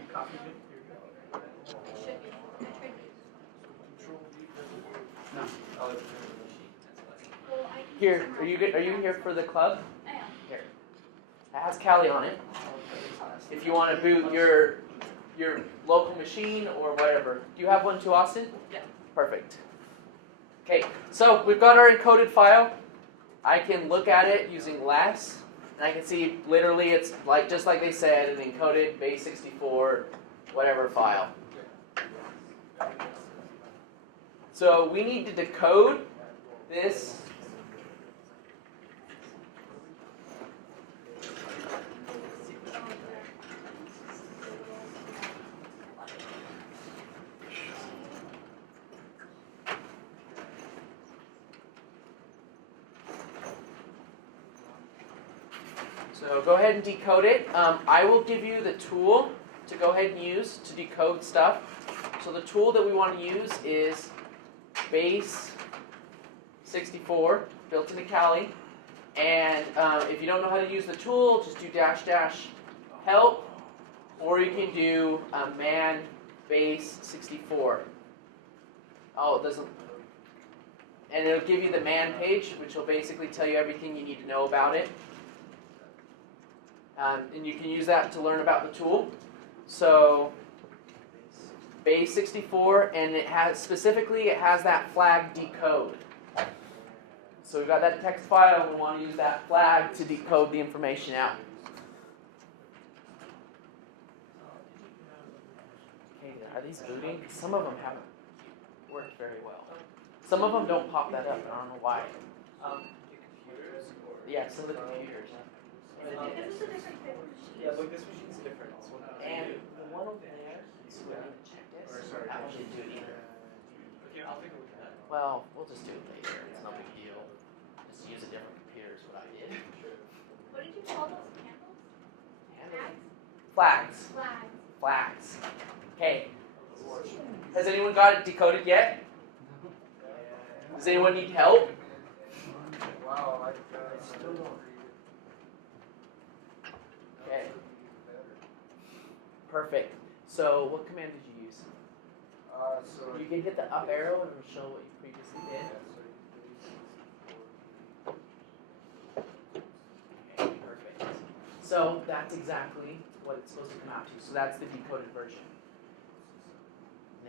you copied it? No. Here, are you here for the club? I am. Here. It has Callie on it. If you want to boot your local machine or whatever. Do you have one too, Austin? Yeah. Perfect. Okay, so we've got our encoded file. I can look at it using less, and I can see literally it's like just like they said, an encoded base 64 whatever file. So we need to decode this. So go ahead and decode it. I will give you the tool to go ahead and use to decode stuff. So the tool that we want to use is base 64, built into Kali. And if you don't know how to use the tool, just do -- help, or you can do man base 64. Oh, it doesn't. And it'll give you the man page, which will basically tell you everything you need to know about it. And you can use that to learn about the tool. So base 64, and it has that flag decode. So we've got that text file. We want to use that flag to decode the information out. Okay, are these booting? Some of them haven't worked very well. Some of them don't pop that up. I don't know why. Yeah, some of the computers. This is a different type of machine. Yeah, look, this machine's different. And the one over there, so we need to check this. I didn't do it either. Okay, I'll take a look at that. Well, we'll just do it later. It's no big deal. Just use a different computer is what I did. What did you call those candles? Flags. Flags. Flags. Okay. Has anyone got it decoded yet? Does anyone need help? Wow, I still don't. Okay. Perfect. So, what command did you use? So You can hit the up arrow and it'll show what you previously did. Okay, perfect. So, that's exactly what it's supposed to come out to. So, that's the decoded version.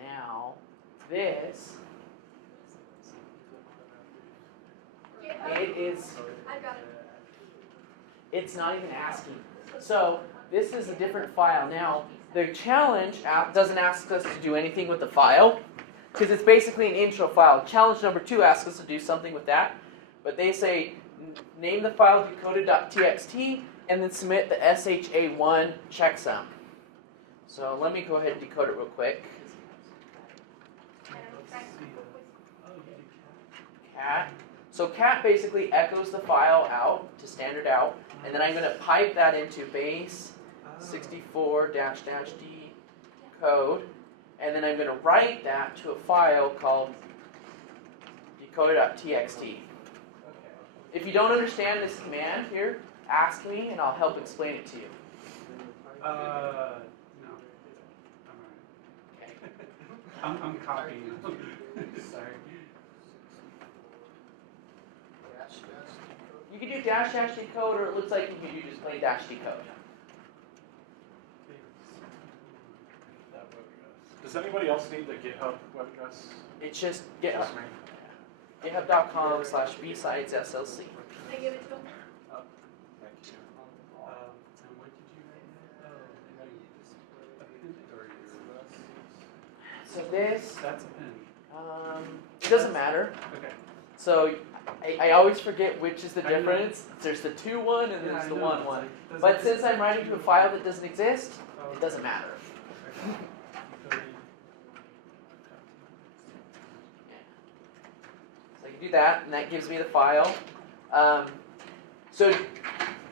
Now, this, it is, I got it. it's not even asking. So, this is a different file. Now, the challenge app doesn't ask us to do anything with the file, because it's basically an intro file. Challenge number 2 asks us to do something with that, but they say name the file decoded.txt and then submit the SHA1 checksum. So let me go ahead and decode it real quick. Cat. So cat basically echoes the file out to standard out, and then I'm going to pipe that into base 64-D code, and then I'm going to write that to a file called decoded.txt. If you don't understand this command here, ask me and I'll help explain it to you. No. I'm Okay. alright. I'm copying. Sorry. You can do -- decode, or it looks like you can do just plain -decode. Does anybody else need the GitHub web address? It's just GitHub. Just me? GitHub.com/BSidesSLC. Can I give it to him? Thank you. And what did you write? A pin or So this, that's a pin. it doesn't matter. Okay. So I always forget which is the I know. difference. There's the 2-1 and Yeah, there's I the know. 1-1. Does But it- since I'm writing to a file that doesn't exist, Oh, it doesn't matter. okay. So I can do that, and that gives me the file. So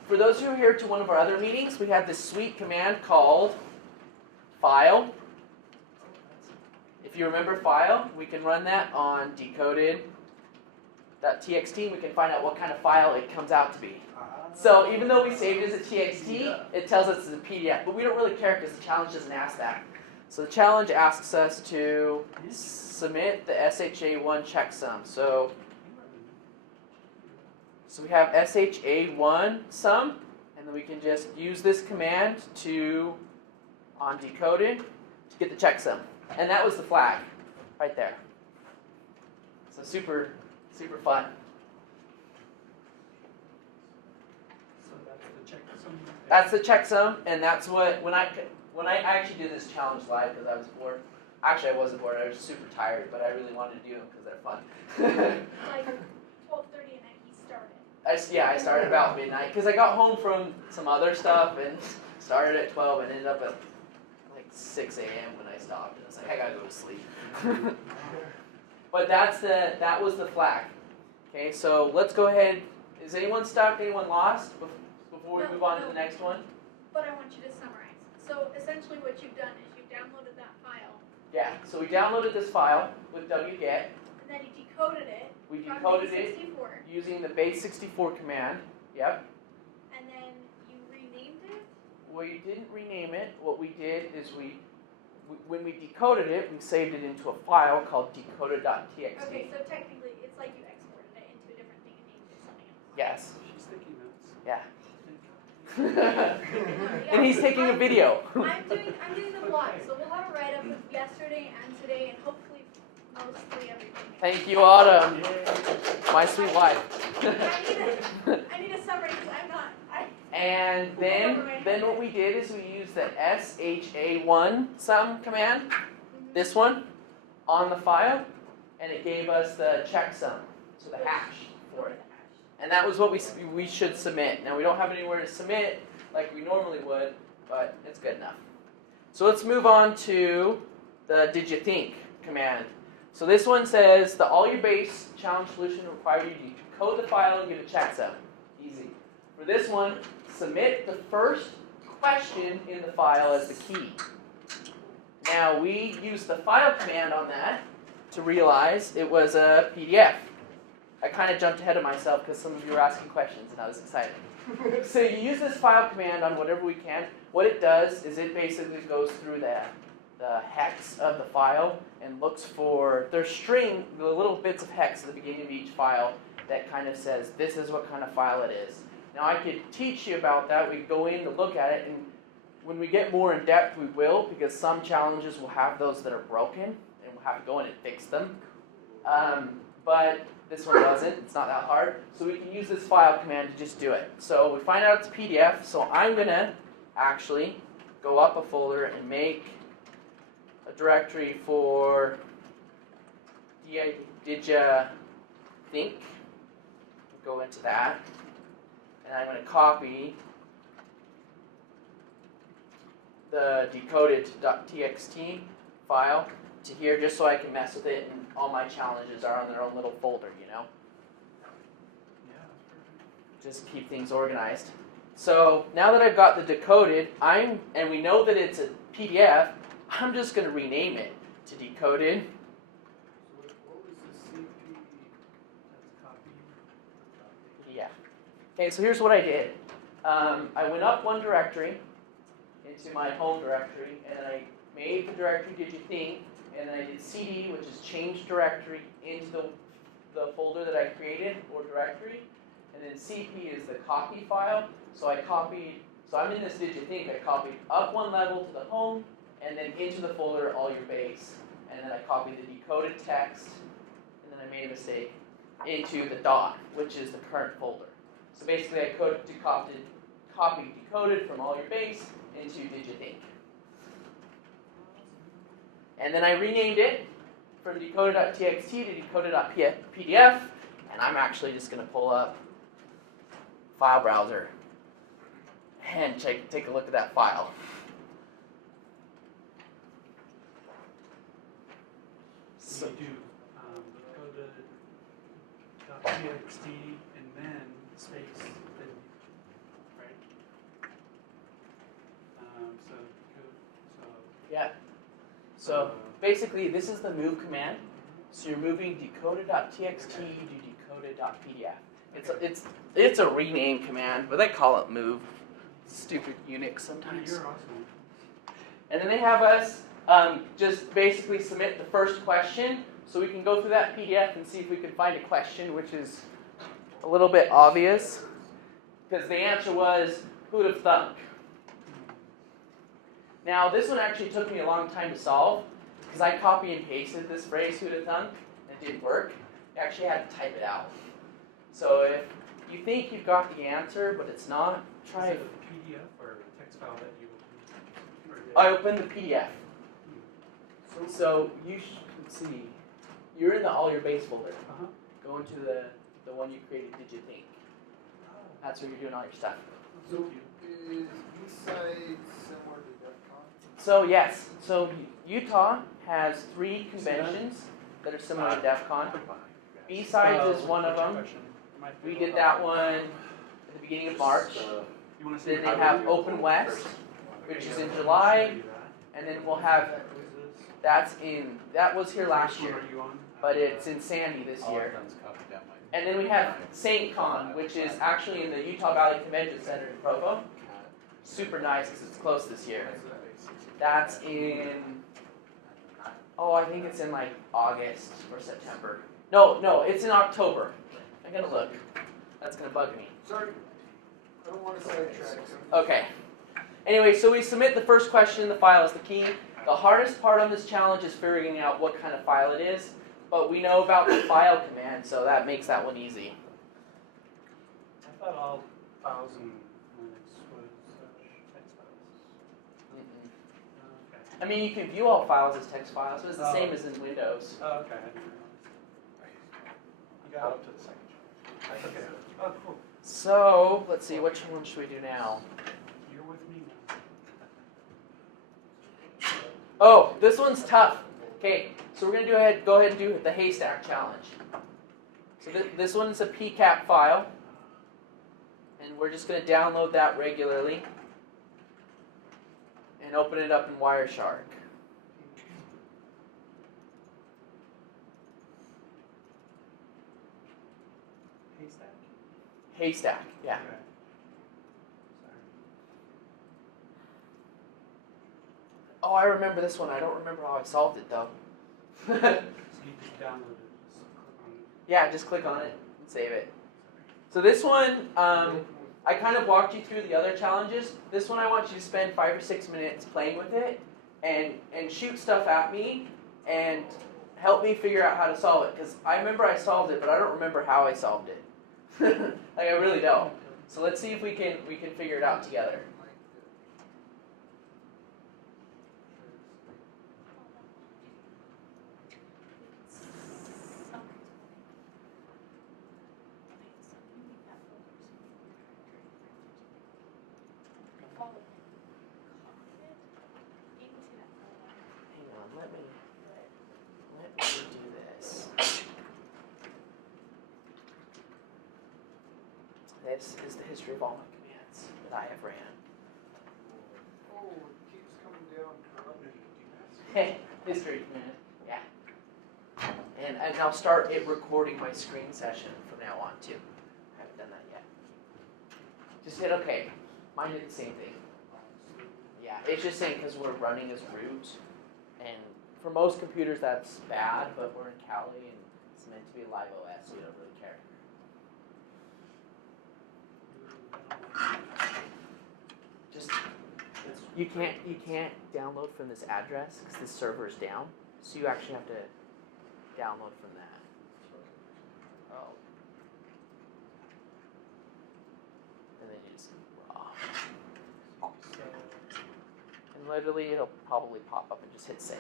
for those who are here to one of our other meetings, we had this sweet command called file. If you remember file, we can run that on decoded.txt, and we can find out what kind of file it comes out to be. So even though we saved it as a TXT, it tells us it's a PDF, but we don't really care because the challenge doesn't ask that. So the challenge asks us to submit the SHA1 checksum. So we have SHA1 sum, and then we can just use this command to, on decoded, to get the checksum. And that was the flag, right there. So super, super fun. So that's the checksum. That's the checksum, and that's what, when I actually did this challenge live because I was bored. Actually, I wasn't bored, I was super tired, but I really wanted to do them because they're fun. Like 12:30 at night he started. I started about midnight because I got home from some other stuff and started at 12 and ended up at like 6 a.m. when I stopped. And I was like, I gotta go to sleep. But that was the flag. Okay, so let's go ahead. Is anyone stuck? Anyone lost before we move on to the next one? But I want you to summarize. So essentially what you've done is you've downloaded that file. Yeah, so we downloaded this file with wget. And then you decoded it. We from decoded it base64. using the base64 command. Yep. And then you renamed it. We didn't rename it. What we did is when we decoded it, we saved it into a file called decoded.txt. Okay, so technically it's like you exported it into a different thing and named it something else. Yes. She's taking notes. Yeah. Yeah, And he's taking a video. I'm doing the blog, so we'll have a write-up of yesterday and today and hopefully mostly everything. Thank you, Autumn, my sweet wife. I need a summary because I'm not. And then what we did is we used the SHA1 sum command, this one, on the file, and it gave us the checksum, so the hash for it. And that was what we should submit. Now we don't have anywhere to submit like we normally would, but it's good enough. So let's move on to the did you think command. So this one says the all your base challenge solution requires you to decode the file and give a checksum. Easy. For this one, submit the first question in the file as the key. Now we used the file command on that to realize it was a PDF. I kind of jumped ahead of myself because some of you were asking questions and I was excited. So you use this file command on whatever we can. What it does is it basically goes through the hex of the file and looks for, there's the little bits of hex at the beginning of each file that kind of says this is what kind of file it is. Now I could teach you about that. We go in to look at it, and when we get more in depth we will, because some challenges will have those that are broken and we'll have to go in and fix them. But this one doesn't, it's not that hard. So we can use this file command to just do it. So we find out it's a PDF, so I'm going to actually go up a folder and make a directory for did ya think? Go into that. And I'm going to copy the decoded.txt file to here just so I can mess with it and all my challenges are on their own little folder, you know? Yeah, that's perfect. Just keep things organized. So now that I've got the decoded, and we know that it's a PDF, I'm just going to rename it to decoded. So what was the CP? That's copy. Yeah. Okay, so here's what I did. I went up one directory into my home directory, and then I made the directory did you think, and then I did cd, which is change directory, into the folder that I created, or directory, and then cp is the copy file. So I'm in this did you think, I copied up one level to the home, and then into the folder all your base, and then I copied the decoded text, and then I made a mistake, into the dot, which is the current folder. So basically I copied decoded from all your base into did you think. And then I renamed it from decoded.txt to decoded.pdf, and I'm actually just going to pull up file browser and take a look at that file. So you do decoded.txt and then space, then, right? Yeah. So basically, this is the move command. So you're moving decoded.txt to decoded.pdf. It's a rename command, but they call it move. Stupid Unix sometimes. You're awesome. And then they have us just basically submit the first question, so we can go through that PDF and see if we can find a question, which is a little bit obvious, because the answer was, who'd have thunk? Now, this one actually took me a long time to solve, because I copy and pasted this phrase, who'd have thunk, and it didn't work. I actually had to type it out. So if you think you've got the answer, but it's not, try Is it. it a PDF or a text file that you opened? I opened the PDF. So you should see, you're in the all your base folder. Uh-huh. Go into the one you created, Did You Think? That's where you're doing all your stuff. So Is BSides similar to DEF CON? So yes, so Utah has 3 conventions that are similar to DEF CON. BSides is one of them. We did that one at the beginning of March. You want to see Then they have Open West, which is in July, and then we'll have that was here last year, but it's in Sandy this year. And then we have St. Con, which is actually in the Utah Valley Convention Center in Provo. Super nice because it's close this year. That's in, I think it's in like August or September. No, it's in October. I'm gonna look. That's gonna bug me. Sorry, I don't want to sidetrack. Okay. Anyway, so we submit the first question in the file is the key. The hardest part on this challenge is figuring out what kind of file it is, but we know about the file command, so that makes that one easy. I thought all files in Linux was text files. Okay. I mean, you can view all files as text files, but it's the Oh. same as in Windows. Oh, okay. I didn't realize. You got Up it. to the second. Okay. Oh, cool. So, let's see, which one should we do now? You're with me now. Oh, this one's tough. Okay, so we're going to go ahead and do the haystack challenge. So this one's a PCAP file, and we're just going to download that regularly and open it up in Wireshark. Haystack? Haystack, yeah. Okay. Sorry. Oh, I remember this one. I don't remember how I solved it, though. So you just download it. Just click on it. Yeah, just click on it and save it. So this one, I kind of walked you through the other challenges. This one I want you to spend 5 or 6 minutes playing with it and shoot stuff at me and help me figure out how to solve it. Because I remember I solved it, but I don't remember how I solved it. Like, I really don't. So let's see if we can figure it out together. Hang on, let me do this. This is the history of all my commands that I have ran. Oh, it keeps coming down corrupted. Hey, history command, yeah. And I'll start it recording my screen session from now on too. I haven't done that yet. Just hit OK. Mine did the same thing. Yeah, it's just saying because we're running as root, and for most computers that's bad, but we're in Cali and it's meant to be live OS, so you don't really care. Just you can't download from this address because this server is down, so you actually have to download from that. Oh, and then you just raw. And literally, it'll probably pop up and just hit save.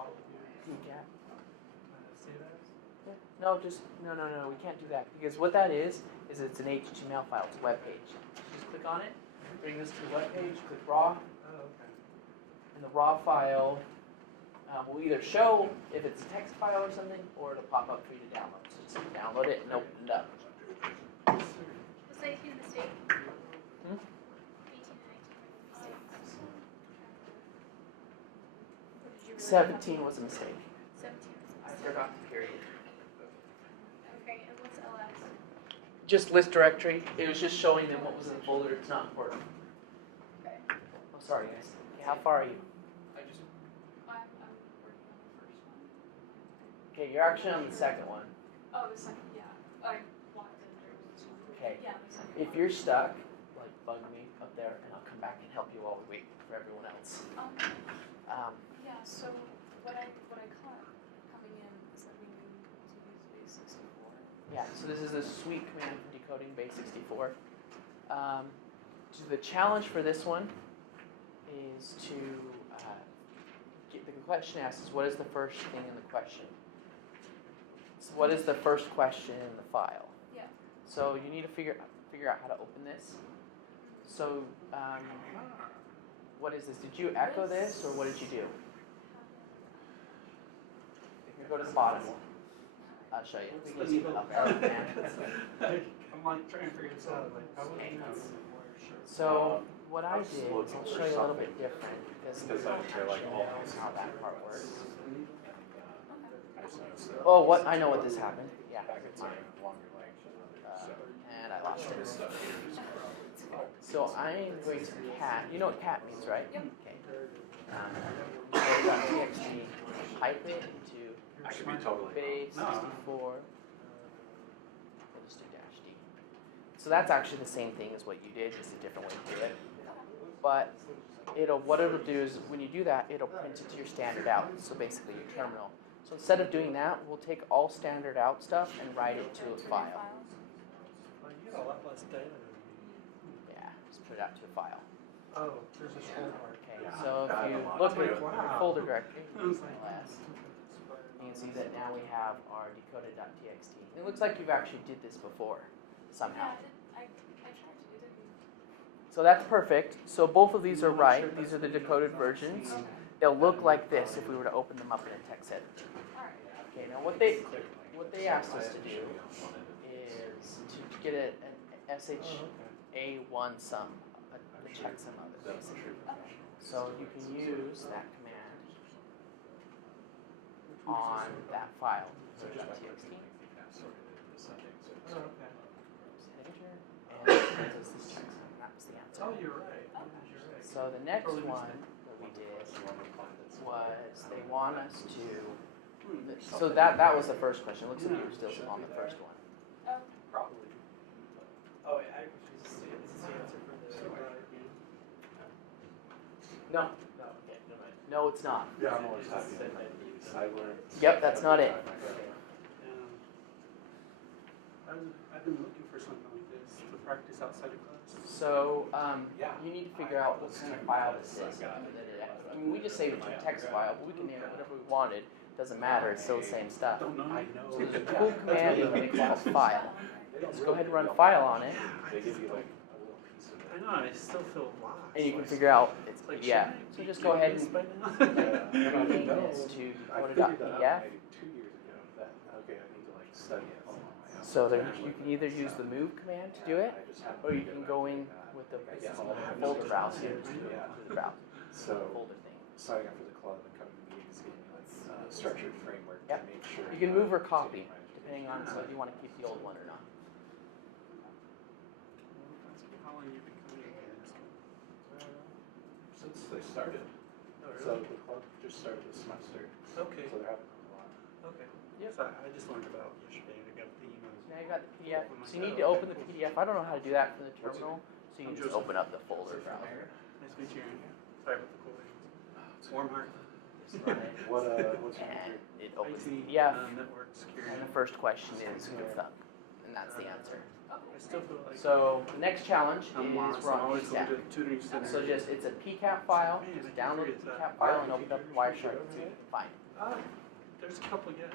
PCAP. Save as? Yeah. No, no. We can't do that because what that is it's an HTML file. It's a web page. Just click on it, bring this to the web page, click raw, Oh, okay. and the raw file will either show if it's a text file or something, or it'll pop up for you to download. So just download it and open it up. Was 19 a mistake? Hmm? 18 and 19 were mistakes. Or did you really 17 was a mistake. 17 was a I mistake. forgot the period. Okay, and what's just list directory. It was just showing them what was in the folder. It's not important. Okay. Oh, sorry guys. Okay, how far are you? I'm working on the first one. Okay, you're actually on the second one. Oh, the second, yeah. I walked in there. Okay. Yeah, the second. If you're stuck, like bug me up there, and I'll come back and help you while we wait for everyone else. Yeah, so what I caught coming in is that we need to use base 64. Yeah, so this is a sweet command for decoding base 64. So the challenge for this one is to get the question asks is what is the first thing in the question? So what is the first question in the file? Yeah. So you need to figure out how to open this. So what is this? Did you echo this or what did you do? If you go to the bottom, I'll show you. You can see the up arrow command. I'm like trying to figure this out. Like, how would you know? So what I did is I'll show you a little bit different because Because I hear like all these. how that part works. I just noticed that. Oh, what I know what this happened. Yeah. Packets are longer length. So And I lost this it. stuff here is So I'm going to cat. You know what cat means, right? Yep. Okay. .txt, pipe it into I could be totally base No. 64. We'll just do -d. So that's actually the same thing as what you did, just a different way to do it. But what it'll do is when you do that, it'll print it to your standard out. So basically your terminal. So instead of doing that, we'll take all standard out stuff and write it to a file. Well, you get a lot less data. Yeah, just put it out to a file. Oh, there's a scroll bar. Okay, so if you look at the folder directory, you can see that now we have our decoded.txt. It looks like you've actually did this before, somehow. Yeah, I tried to do it. So that's perfect. So both of these are right. These are the decoded versions. They'll look like this if we were to open them up in a text editor. Alright. Okay, now what they asked us to do is to get an SHA1 sum, a checksum of it, basically. So you can use that command on that file. So .txt. Oh, okay. Hit enter, and it gives us this checksum. That's the answer. Oh, you're right. You're right. So the next one that we did was they want us to. So that was the first question. It looks like you're still on the first one. Oh, probably. Oh, wait, I is this the answer for the game? No. No, okay, never mind. No, it's not. Yeah, I'm always happy. I learned. Yep, that's not it. I've been looking for something like this to practice outside of class. So you need to figure out what kind of file this is. I mean, we just saved it to a text file, but we can name it whatever we wanted. Doesn't matter. It's still the same stuff. Don't know. So the cool command is what they call file. So go ahead and run file on it, They give you like a little piece of I know, I still feel lost. and you can figure out it's Like, yeah. should I So be just go ahead doing and this by now? And I name know. this to I figured that decoded.pdf. out maybe 2 years ago. That okay, I need to like study it all on my own. So there, you can either use the move command to do it, I just haven't or you figured can it go out. in with the Yeah. folder browser to Yeah. the browser So folder thing. signing up for the club and coming to meetings gave me like structured framework Yep. to make sure. You can move or copy, taking my education. depending on if you want to keep the old one or not. How long you been coming here? Since they started. Oh, So really? the club just started this semester. Okay, So they're having a lot. okay. Yep. So I just learned about yesterday, I got the email. Now you got the PDF. So you need to open the PDF. I don't know how to do that from the terminal, so you can just open up the folder browser. Nice to meet you. Sorry about the cold. Warm heart. What's your And major? it opens the IT, PDF, network security. and the first question is who thunk, and that's the answer. I still feel like So the next challenge is I'm lost. we're I'm on always going PCAP. to tutoring center. So just it's a PCAP file. Man, Just I can download the figure it PCAP out. file and open up the Wireshark and see what you can find. Ah, there's a couple yet.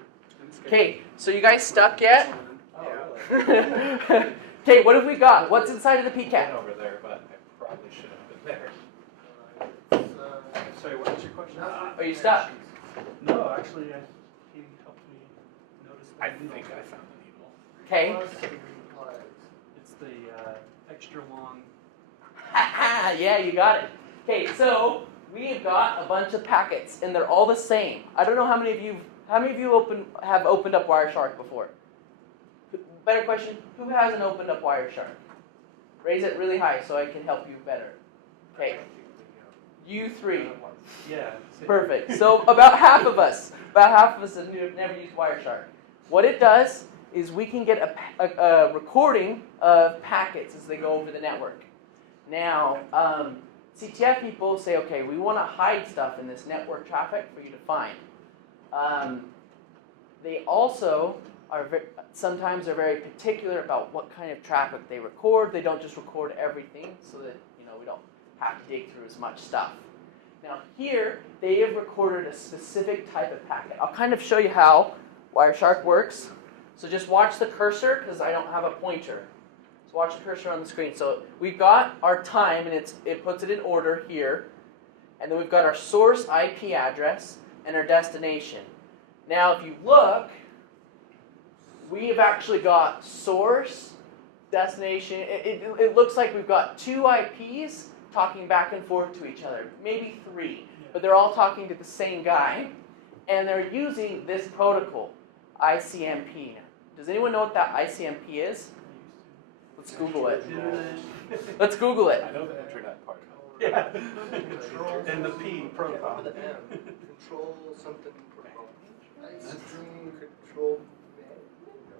Okay, so you guys stuck yet? Oh, really? Okay, what have we got? What's inside of the Been PCAP? over there, but I probably should have been there. Sorry, what was your question? Are you stuck? No, actually, he helped me notice the I needle. think I found the needle. Okay. It's the extra long. Yeah, you got it. Okay, so we have got a bunch of packets, and they're all the same. I don't know how many of you have opened up Wireshark before. better question, who hasn't opened up Wireshark? Raise it really high so I can help you better. Okay, you three. Yeah. Perfect. So about half of us have never used Wireshark. What it does is we can get a recording of packets as they go over the network. Now, CTF people say, okay, we want to hide stuff in this network traffic for you to find. They also sometimes are very particular about what kind of traffic they record. They don't just record everything so that we don't have to dig through as much stuff. Now here, they have recorded a specific type of packet. I'll kind of show you how Wireshark works. So just watch the cursor, because I don't have a pointer. So watch the cursor on the screen. So we've got our time, and it puts it in order here. And then we've got our source IP address and our destination. Now if you look, we have actually got source, destination. It looks like we've got 2 IPs talking back and forth to each other, maybe 3, but they're all talking to the same guy, and they're using this protocol, ICMP. Does anyone know what that ICMP is? Let's Google it. Let's Google it. I know the internet part. Yeah. And the P protocol. Control something protocol. Control.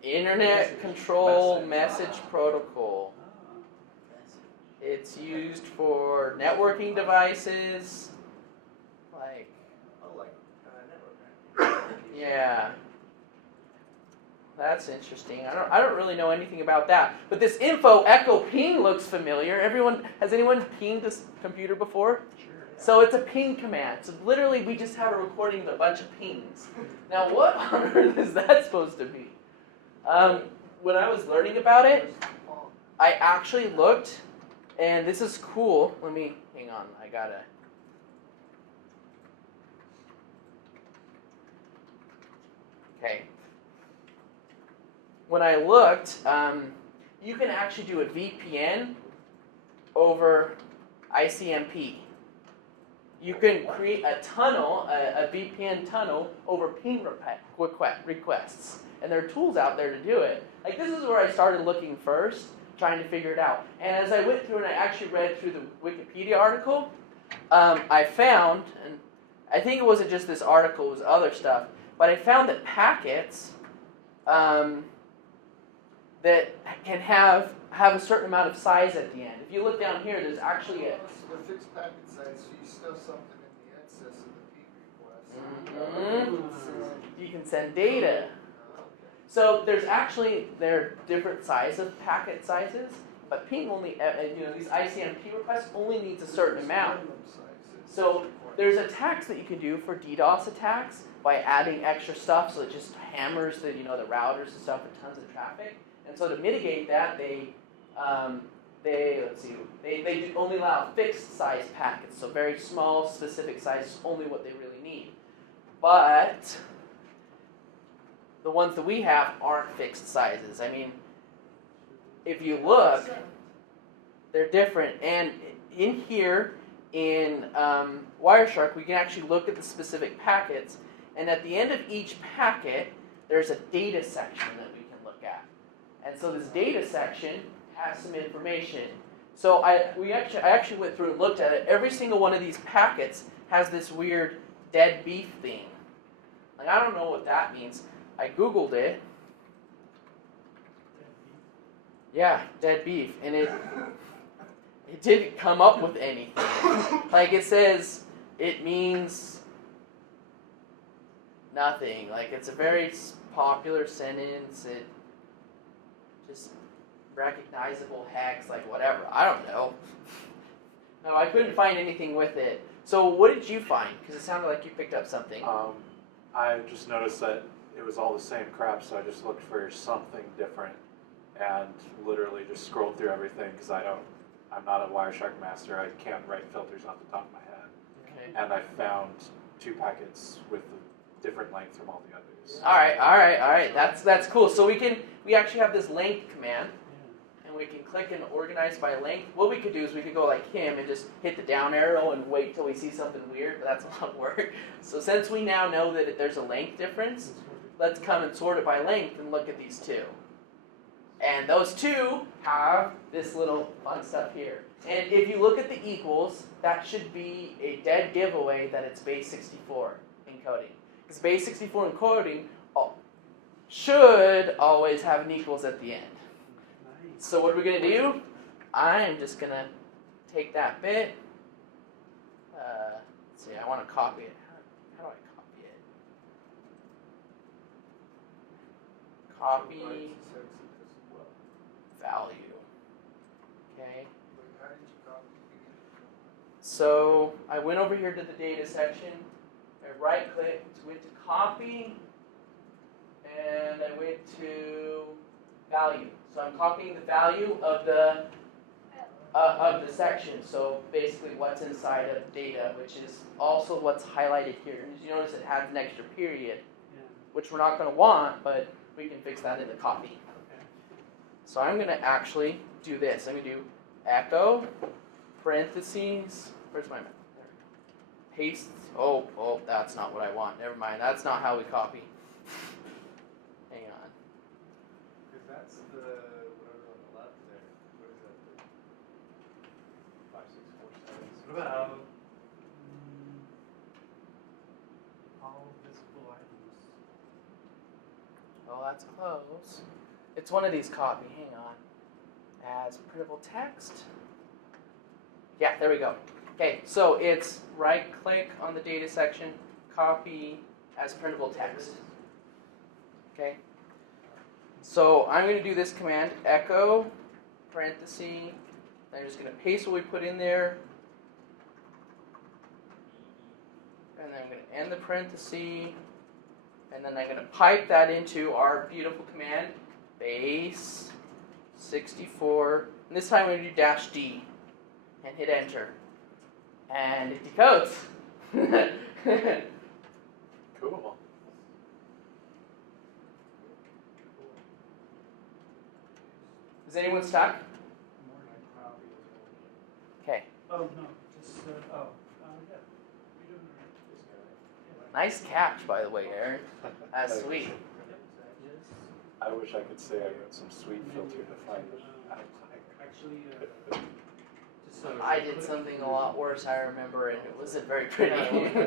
Internet Control Message Protocol. It's used for networking devices, like, Network. yeah. That's interesting. I don't really know anything about that. But this info echo ping looks familiar. Has anyone pinged this computer before? Sure. So it's a ping command. So literally we just have a recording of a bunch of pings. Now what on earth is that supposed to be? When I was learning about it, I actually looked, and this is cool. Hang on, I gotta. Okay. When I looked, you can actually do a VPN over ICMP. You can create a tunnel, a VPN tunnel over ping requests. And there are tools out there to do it. Like, this is where I started looking first, trying to figure it out. And as I went through and I actually read through the Wikipedia article, I found, and I think it wasn't just this article, it was other stuff, but I found that packets that can have a certain amount of size at the end. If you look down here, there's actually a... So the fixed packet size, so you stuff something in the excess of the peak request. You can send data. So there are different sizes of packet sizes, but ping only, these ICMP requests only needs a certain amount. So there's attacks that you can do for DDoS attacks by adding extra stuff, so it just hammers the the routers and stuff with tons of traffic. And so to mitigate that, they only allow fixed size packets, so very small, specific sizes, only what they really need. But the ones that we have aren't fixed sizes. I mean, if you look, they're different. And in here, in Wireshark, we can actually look at the specific packets. And at the end of each packet, there's a data section that we can look at. And so this data section has some information. So I actually went through and looked at it. Every single one of these packets has this weird dead beef thing. Like, I don't know what that means. I Googled it. Yeah, dead beef. And it didn't come up with anything. Like, it says it means nothing. Like, it's a very popular sentence. It just recognizable hex, like whatever. I don't know. No, I couldn't find anything with it. So what did you find? Because it sounded like you picked up something. I just noticed that it was all the same crap, so I just looked for something different and literally just scrolled through everything because I'm not a Wireshark master. I can't write filters off the top of my head. Okay. And I found 2 packets with a different length from all the others. All right. That's cool. So we actually have this length command, and we can click and organize by length. What we could do is we could go like him and just hit the down arrow and wait till we see something weird, but that's a lot of work. So since we now know that there's a length difference, let's come and sort it by length and look at these 2. And those two have this little fun stuff here. And if you look at the equals, that should be a dead giveaway that it's base 64 encoding. Because base 64 encoding should always have an equals at the end. Nice. So what are we going to do? I'm just going to take that bit. Let's see, I want to copy it. How do I copy it? Copy value. Okay. How did you copy? So I went over here to the data section. I right clicked, went to copy, and I went to value. So I'm copying the value of the section. So basically what's inside of data, which is also what's highlighted here. And as you notice, it has an extra period, Yeah. which we're not going to want, but we can fix that in the copy. Okay. So I'm going to actually do this. I'm going to do echo, parentheses, where's my, there we go. Paste, oh, that's not what I want. Never mind, that's not how we copy. Hang on. Because that's the, whatever on the left there, what is that? 5, 6, 4, 7. What about all visible items? Oh, that's close. It's one of these copy, hang on. As printable text. Yeah, there we go. Okay, so it's right click on the data section, copy as printable text. Okay. So I'm going to do this command, echo, parenthesis. I'm just going to paste what we put in there. And then I'm going to end the parenthesis. And then I'm going to pipe that into our beautiful command, base 64. And this time I'm going to do -D and hit enter. And it decodes. Cool. Is anyone stuck? More like copy. Okay. Oh, no, just, yeah. You're doing it right. Nice catch, by the way, Aaron. That's Thanks. sweet. Yes. I wish I could say I wrote some sweet filter to find it. Actually, just so. I did something a lot worse, I remember, and it wasn't very pretty. Yeah,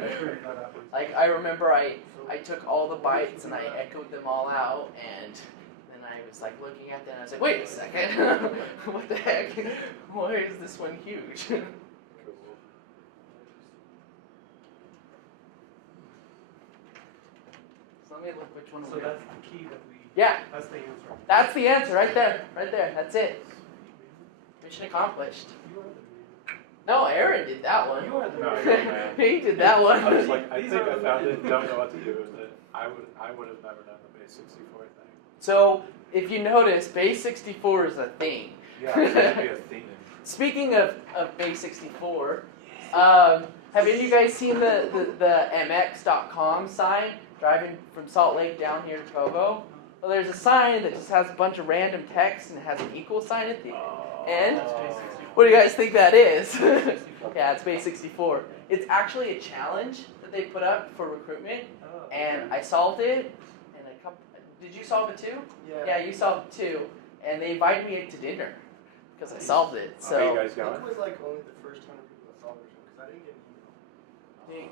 Like, I remember I took all the bytes and I echoed them all out, and then I was like looking at them and I was like, wait a second, what the heck? Why is this one huge? Cool. So let me look which one So we that's the key that we. Yeah, That's the answer. that's the answer right there, that's it. Mission accomplished. You are the man. No, Aaron did that one. You are the No, man. you're the man. He did that one. I was like, I These think are I the found men. it, don't know what to do with it. I would have never done the base 64 thing. So, if you notice, base 64 is a thing. Yeah, it's going to be a theme. Speaking of base 64, have any of you guys seen the mx.com sign driving from Salt Lake down here to Provo? Well, there's a sign that just has a bunch of random text and it has an equal sign at the end. That's base 64. What do you guys think that is? Yeah, it's base 64. It's actually a challenge that they put up for recruitment, Oh, and okay. I solved it. And a couple. Did you solve it too? Yeah, you solved it too. And they invited me to dinner because I solved it. How are you So guys I think going? it was like only the first 100 people that saw it, because I didn't get an email. Dang.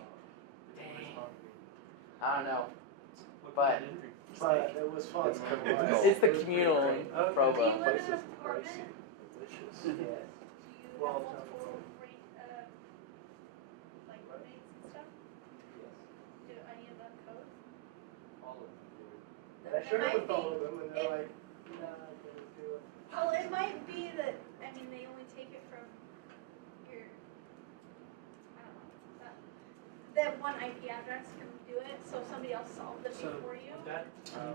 They didn't respond to me. I don't know. What but- kind of dinner? But it was fun. It's man. communal. It's the It was pretty communal great. in Okay. Do Provo. you live Place in is an apartment? pricey. Delicious. Yeah. Do you Well, have multiple like roommates and stuff? Yes. Do any of them code? All of them. And I It shared it might with all be- of them, and they're like, nah, I couldn't do it. Well, it might be that, I mean, they only take it from your, I don't know, that one IP address can do it, so somebody else solved it So, before you.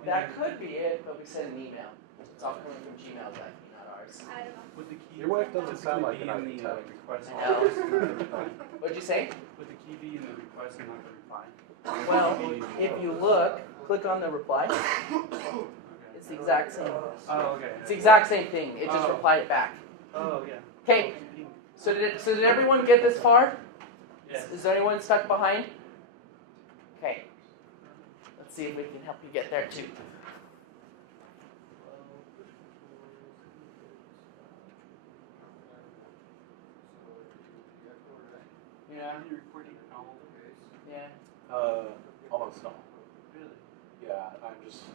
That could be it, but we sent an email. It's all coming from Gmail's IP, not ours. I don't know. Would the key Your wife doesn't sound like typically an be in the architect. request? I know. What'd you say? Would the key be in the request and not the reply? Well, if you look, click on the reply. Okay. It's the exact same. Oh, okay. It's the exact same thing. It just Oh. replied it back. Oh, yeah. Okay. So did everyone get this far? Yes. Is there anyone stuck behind? Okay. Let's see if we can help you get there too. Yeah. You recording all of those? Yeah. Almost all. Really? Yeah, I'm just.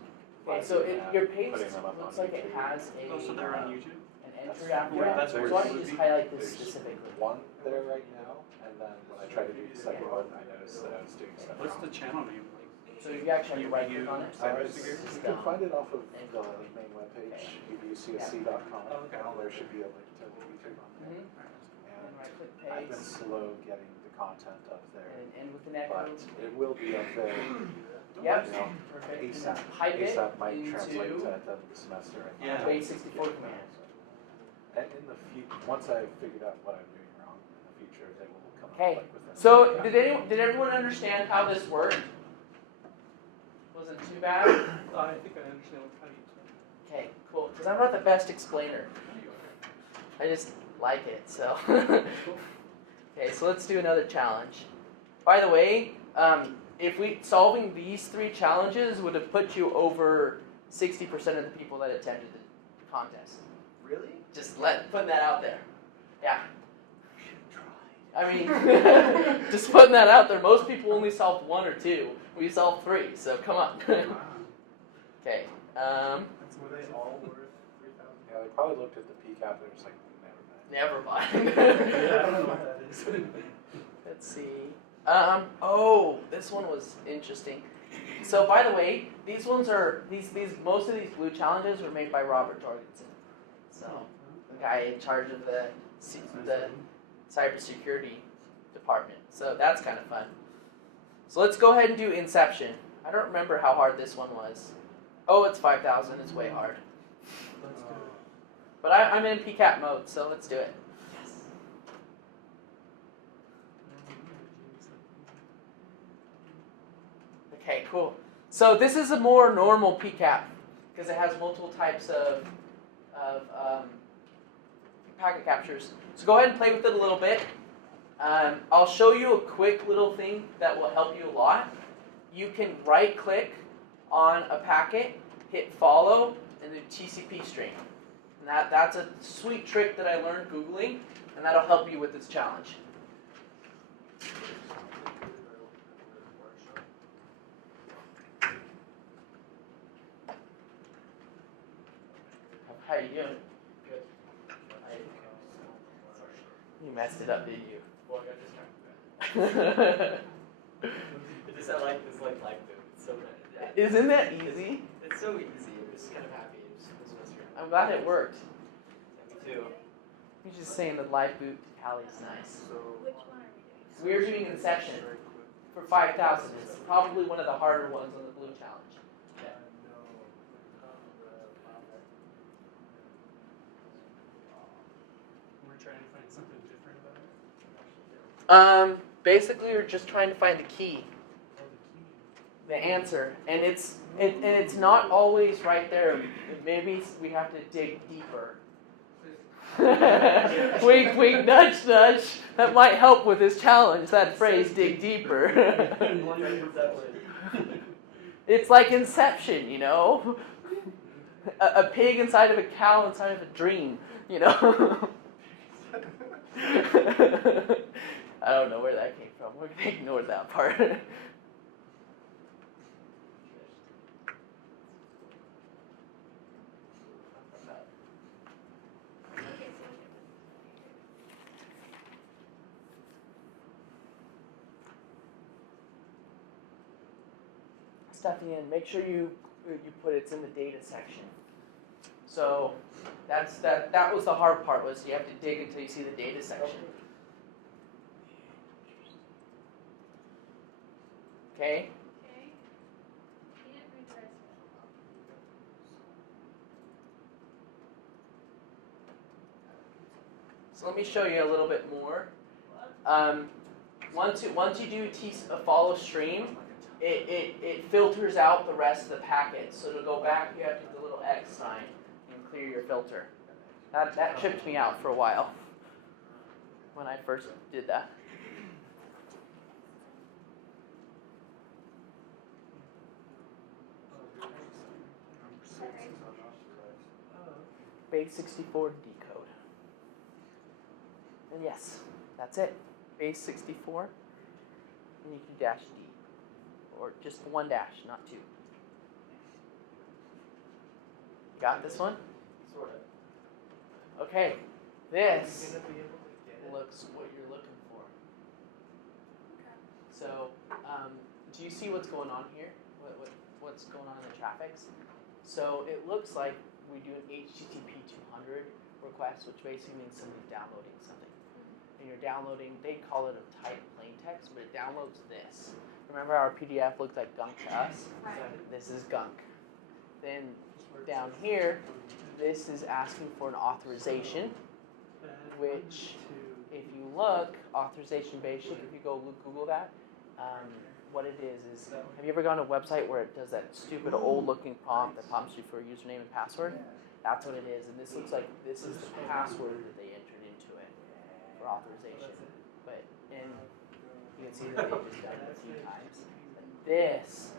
Okay, so writing them, your paste putting them up looks on like it YouTube. has a Oh, so they're on YouTube? an entry after Yeah, it. that's So where why it don't you would just be. highlight this There's specifically? one there right now, and then when I tried to do the second one, I noticed that I was doing stuff What's wrong. the channel name? So you actually have to right click on it. You can find it off of the main webpage, ucsc.com. Oh, okay. There should be a link to the YouTube on there. Mm-hmm. And And right click I've been paste. slow getting the content up there, And end with an echo. but it will be up there. Yep. You know, Perfect. And ASAP. pipe it ASAP might translate into to at the end of the semester. And Yeah. base 64 command. And in the future, once I've figured out what I'm doing wrong in the future, they will come Okay. up like within. So did everyone understand how this worked? Wasn't too bad? I think I understand how you explain it. Okay, cool. Because I'm not the best explainer. I just like it, so. Okay, so let's do another challenge. By the way, if solving these 3 challenges would have put you over 60% of the people that attended the contest. Really? Just putting that out there. Yeah. I mean, just putting that out there. Most people only solved 1 or 2. We solved 3, so come on. Okay. Were they all worth 3,000? Yeah, they probably looked at the PCAP and was like, Never mind. Yeah, I don't know what that is. Let's see. Oh, this one was interesting. So, by the way, these ones are most of these blue challenges were made by Robert Jorgensen. So, the guy in charge of the cybersecurity department. So that's kind of fun. So let's go ahead and do Inception. I don't remember how hard this one was. Oh, it's 5,000. It's way hard. Let's do it. But I'm in PCAP mode, so let's do it. Yes. Okay, cool. So this is a more normal PCAP because it has multiple types of packet captures. So go ahead and play with it a little bit. I'll show you a quick little thing that will help you a lot. You can right-click on a packet, hit follow, and then TCP stream. And that's a sweet trick that I learned Googling, and that'll help you with this challenge. How you doing? Good. You messed it up, didn't you? Well, I got distracted. It just I like this like though. It's so bad. Yeah. Isn't that easy? It's so easy. I'm just kind of happy. It just mess around. I'm glad it worked. Yeah, me too. You're just saying the live boot to Cali is nice. Which one are we doing? We're doing Inception for 5,000. It's probably one of the harder ones on the blue challenge. We're trying to find something different about it. Basically, we're just trying to find the key, Oh, the key. the answer, and it's not always right there. Maybe we have to dig deeper. Wink, wink, nudge, nudge. That might help with this challenge. That phrase, dig deeper. It's like Inception, you know. A pig inside of a cow inside of a dream, you know. I don't know where that came from. We're gonna ignore that part. Stuffing in. Make sure you put it's in the data section. So that was the hard part, was you have to dig until you see the data section. Okay? Okay. He didn't read the rest of So let me show you a little bit more. Once you do a follow stream, it filters out the rest of the packet. So to go back, you have to do the little X sign and clear your filter. That tripped me out for a while when I first did that. Base 64 decode. And yes, that's it. base 64, and you can dash D, or just one dash, not two. Got this one? Sort of. Okay, this looks what you're looking for. So, do you see what's going on here? What's going on in the traffics? So it looks like we do an HTTP 200 request, which basically means somebody's downloading something. And you're downloading, they call it a type plain text, but it downloads this. Remember our PDF looked like gunk to us? Right. This is gunk. Then down here, this is asking for an authorization, which if you look, authorization basic, if you go Google that, what it is, have you ever gone to a website where it does that stupid old looking prompt that prompts you for a username and password? That's what it is, and this looks like this is the password that they entered into it for authorization. But, and you can see that they just done it a few times. But this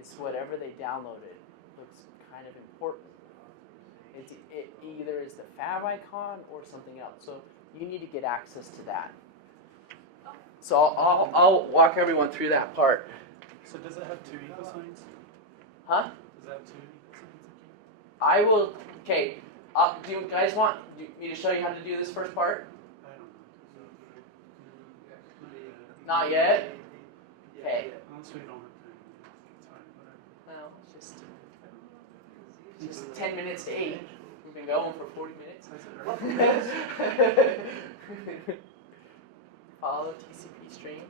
is whatever they downloaded looks kind of important. It either is the fav icon or something else. So you need to get access to that. So I'll walk everyone through that part. So does it have two equal signs? Huh? Does it have two equal signs? I will. Okay. Do you guys want me to show you how to do this first part? I don't know. Not yet. Okay. Unless we don't have time. It's fine, whatever. Well, it's just 10 minutes to 8. We've been going for 40 minutes. Follow TCP stream.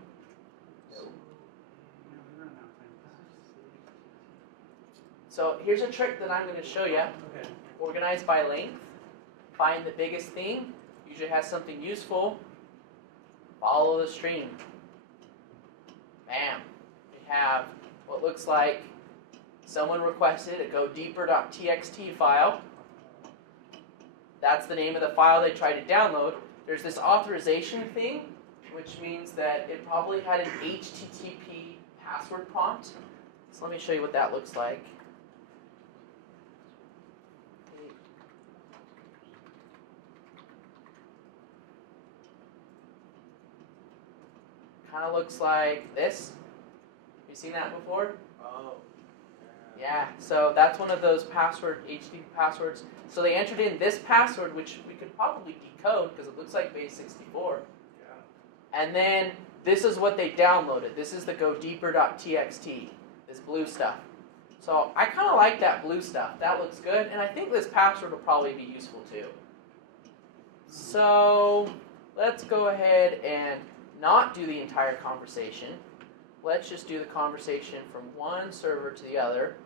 No. So here's a trick that I'm going to show you. Okay. Organize by length. Find the biggest thing. Usually has something useful. Follow the stream. Bam. We have what looks like someone requested a godeeper.txt file. That's the name of the file they tried to download. There's this authorization thing, which means that it probably had an HTTP password prompt. So let me show you what that looks like. Kind of looks like this. You seen that before? Oh. Yeah, so that's one of those HTTP passwords. So they entered in this password, which we could probably decode because it looks like base 64. Yeah. And then this is what they downloaded. This is the godeeper.txt, this blue stuff. So I kind of like that blue stuff. That looks good. And I think this password will probably be useful too. So let's go ahead and not do the entire conversation. Let's just do the conversation from one server to the other.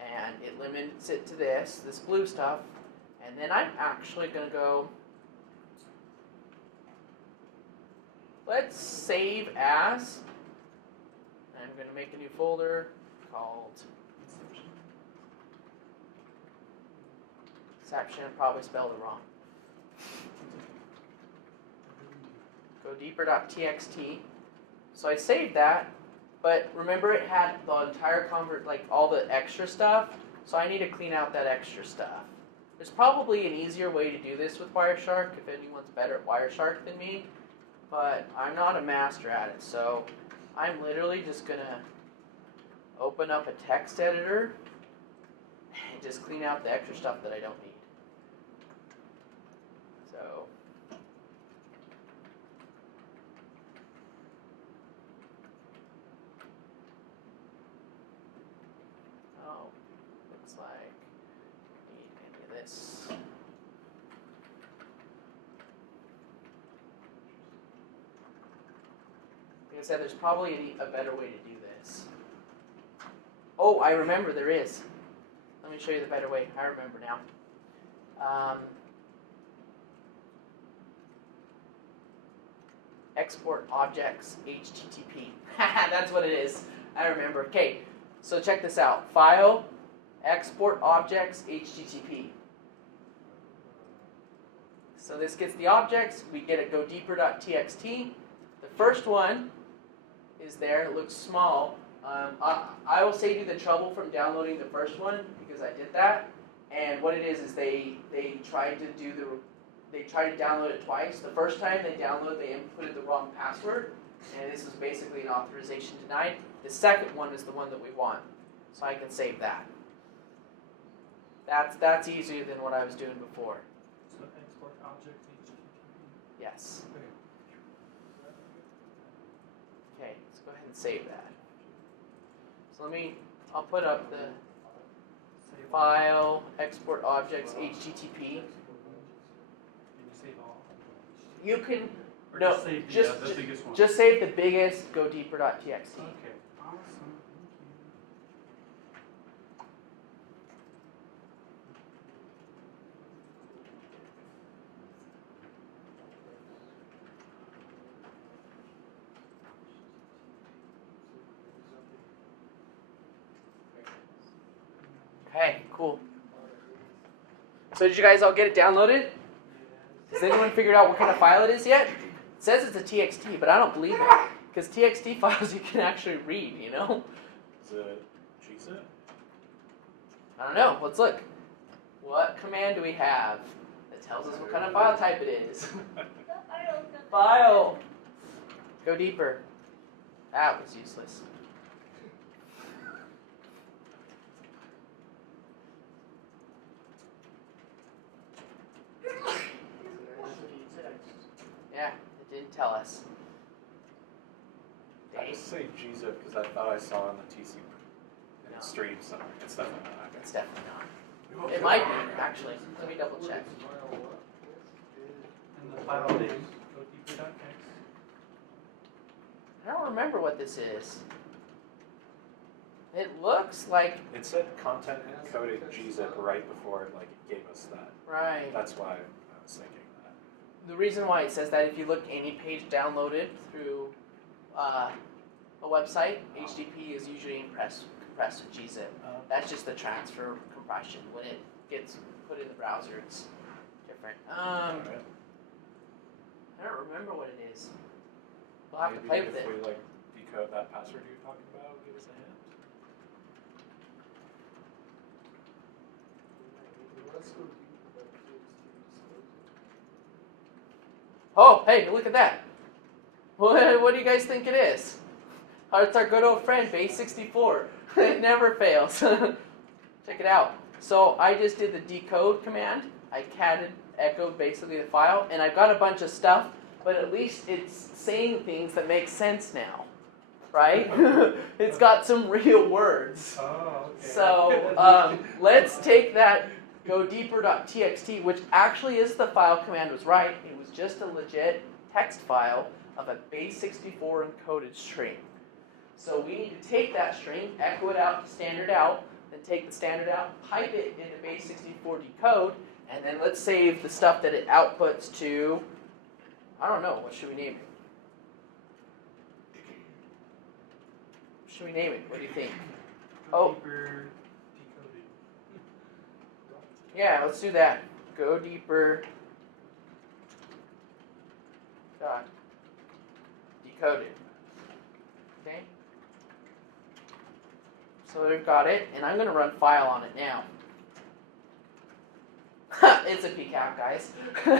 And it limits it to this blue stuff. And then I'm actually going to go, let's save as, I'm going to make a new folder called Inception, probably spelled it wrong. Godeeper.txt. So I saved that, but remember it had the entire all the extra stuff, so I need to clean out that extra stuff. There's probably an easier way to do this with Wireshark if anyone's better at Wireshark than me, but I'm not a master at it, so I'm literally just going to open up a text editor and just clean out the extra stuff that I don't need. So looks like need any of this. Like I said, there's probably a better way to do this. Oh, I remember there is. Let me show you the better way. I remember now. Export objects HTTP. That's what it is. I remember. Okay, so check this out. File, export objects HTTP. So this gets the objects. We get a godeeper.txt. The first one is there. It looks small. I will save you the trouble from downloading the first one because I did that. And what it is they tried to do they tried to download it twice. The first time they downloaded, they inputted the wrong password, and this is basically an authorization denied. The second one is the one that we want, so I can save that. That's easier than what I was doing before. So export object HTTP. Yes. Okay, let's go ahead and save that. So I'll put up the Save all. file, export objects, HTTP. Can you save all? You can, Or no, just save the biggest one? just save the biggest godeeper.txt. Okay, awesome, thank you. Okay, cool. So did you guys all get it downloaded? Has anyone figured out what kind of file it is yet? It says it's a TXT, but I don't believe it. Because TXT files you can actually read, you know? Is it GZIP? I don't know. Let's look. What command do we have that tells us what kind of file type it is? File. Go deeper. That was useless. Yeah, it didn't tell us. I just say GZIP because I thought I saw on the TC No. stream somewhere. It's definitely not. It's definitely not. It might be, actually. Let me double check. And the file name, godeeper.txt. I don't remember what this is. It looks like, It said content encoded GZIP right before it gave us that. right. That's why I was thinking that. The reason why it says that, if you look any page downloaded through a website, HTTP is usually compressed with gzip. That's just the transfer compression. When it gets put in the browser, it's different. Alright. I don't remember what it is. We'll have to Maybe play with if it. we decode that password you're talking about, give us a hint. Oh, hey, look at that. What do you guys think it is? Oh, it's our good old friend, Base64. It never fails. Check it out. So I just did the decode command. I echoed basically the file, and I've got a bunch of stuff, but at least it's saying things that make sense now, right? It's got some real words. Oh, okay. So let's take that godeeper.txt, which actually is the file command was right. It was just a legit text file of a base64 encoded string. So we need to take that string, echo it out to standard out, then take the standard out, pipe it into base64 decode, and then let's save the stuff that it outputs to, I don't know, what should we name it? What should we name it? What do you think? Oh. Godeeper decoded. Yeah, let's do that. Go deeper. God. Decoded. Okay. So we've got it, and I'm going to run file on it now. It's a PCAP, guys. We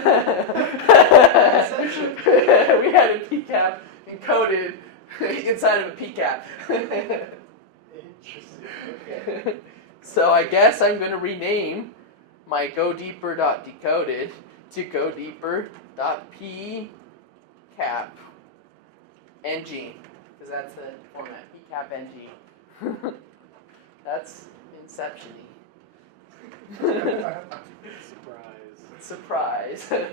had a PCAP encoded inside of a PCAP. Interesting. Okay. So I guess I'm going to rename my godeeper.decoded to godeeper.pcapng, because that's the format, pcapng. That's inception-y. Surprise. Surprise. Okay.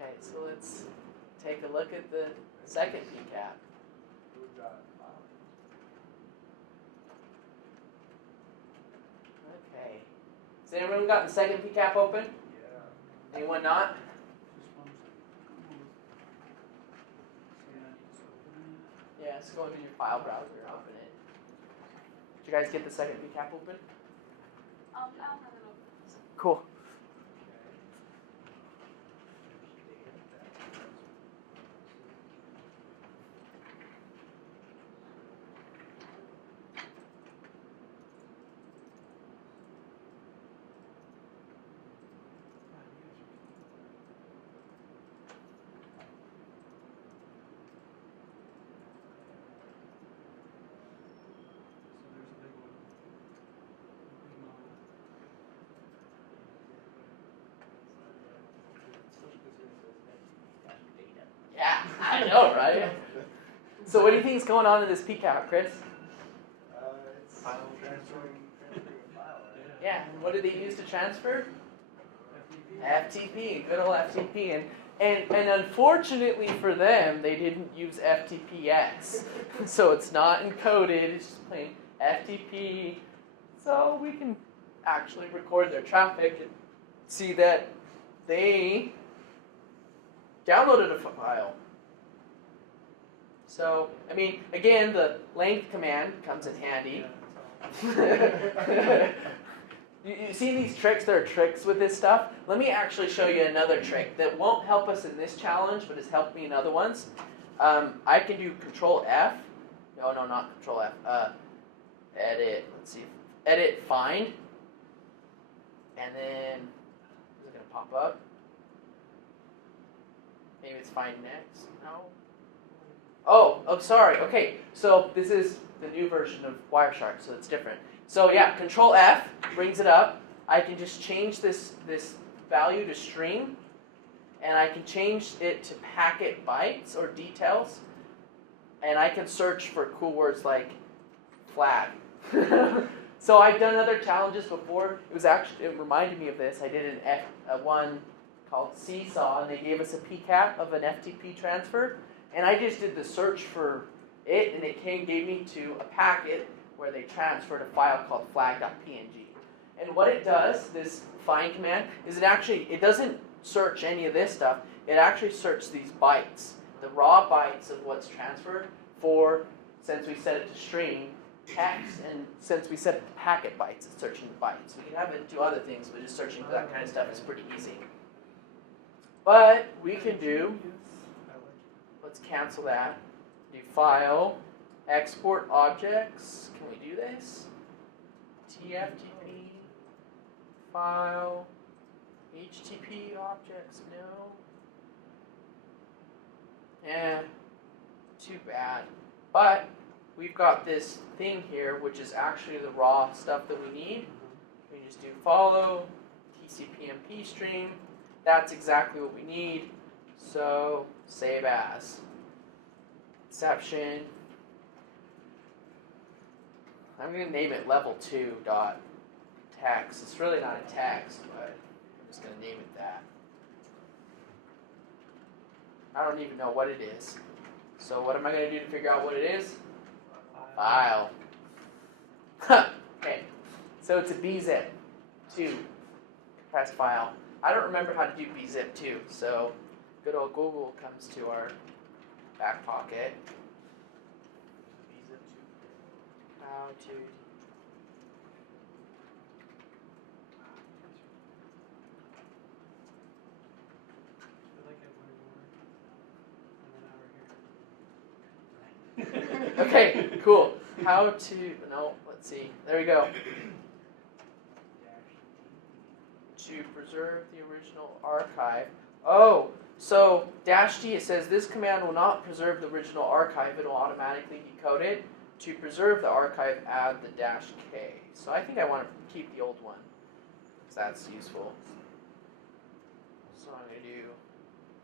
Okay, so let's take a look at the second pcap. We've got Okay. Has anyone got the second pcap open? yeah. Anyone not? Just one second. Yeah, just go into your file browser and open it. Did you guys get the second pcap open? I'll have it open. Cool. I know, right? So what do you think is going on in this PCAP, Chris? It's File transferring a file, right? Yeah, what do they use to transfer? FTP, good old FTP. And unfortunately for them, they didn't use FTPX. So it's not encoded, it's just plain FTP. So we can actually record their traffic and see that they downloaded a file. So, I mean, again, the length command comes in handy. You see these tricks? There are tricks with this stuff. Let me actually show you another trick that won't help us in this challenge, but has helped me in other ones. I can do Control F. No, not Control F. Edit. Let's see. Edit find. And then, is it going to pop up? Maybe it's find next. No. Oh, sorry. Okay, so this is the new version of Wireshark, so it's different. So yeah, Control F brings it up. I can just change this value to string, and I can change it to packet bytes or details, and I can search for cool words like flag. So I've done other challenges before. It reminded me of this. I did one called Seesaw, and they gave us a PCAP of an FTP transfer, and I just did the search for it, and it gave me to a packet where they transferred a file called flag.png. And what it does, this find command, is it doesn't search any of this stuff. It actually searches these bytes, the raw bytes of what's transferred for, since we set it to string, text, and since we set it to packet bytes, it's searching the bytes. We can have it do other things, but just searching for that kind of stuff is pretty easy. But we can do, let's cancel that, do file, export objects. Can we do this? TFTP, file, HTTP objects, no. Yeah, too bad. But we've got this thing here, which is actually the raw stuff that we need. We just do follow, TCP/MP stream. That's exactly what we need. So save as. Exception. I'm going to name it level2.text. It's really not a text, but I'm just going to name it that. I don't even know what it is. So what am I going to do to figure out what it is? File. Okay. So it's a BZIP2 compressed file. I don't remember how to do BZIP2, so good old Google comes to our back pocket. How to Okay, cool. How to, no, let's see. There we go. To preserve the original archive. Oh, so -D, it says this command will not preserve the original archive. It will automatically decode it. To preserve the archive, add the -K. So I think I want to keep the old one, because that's useful. So I'm going to do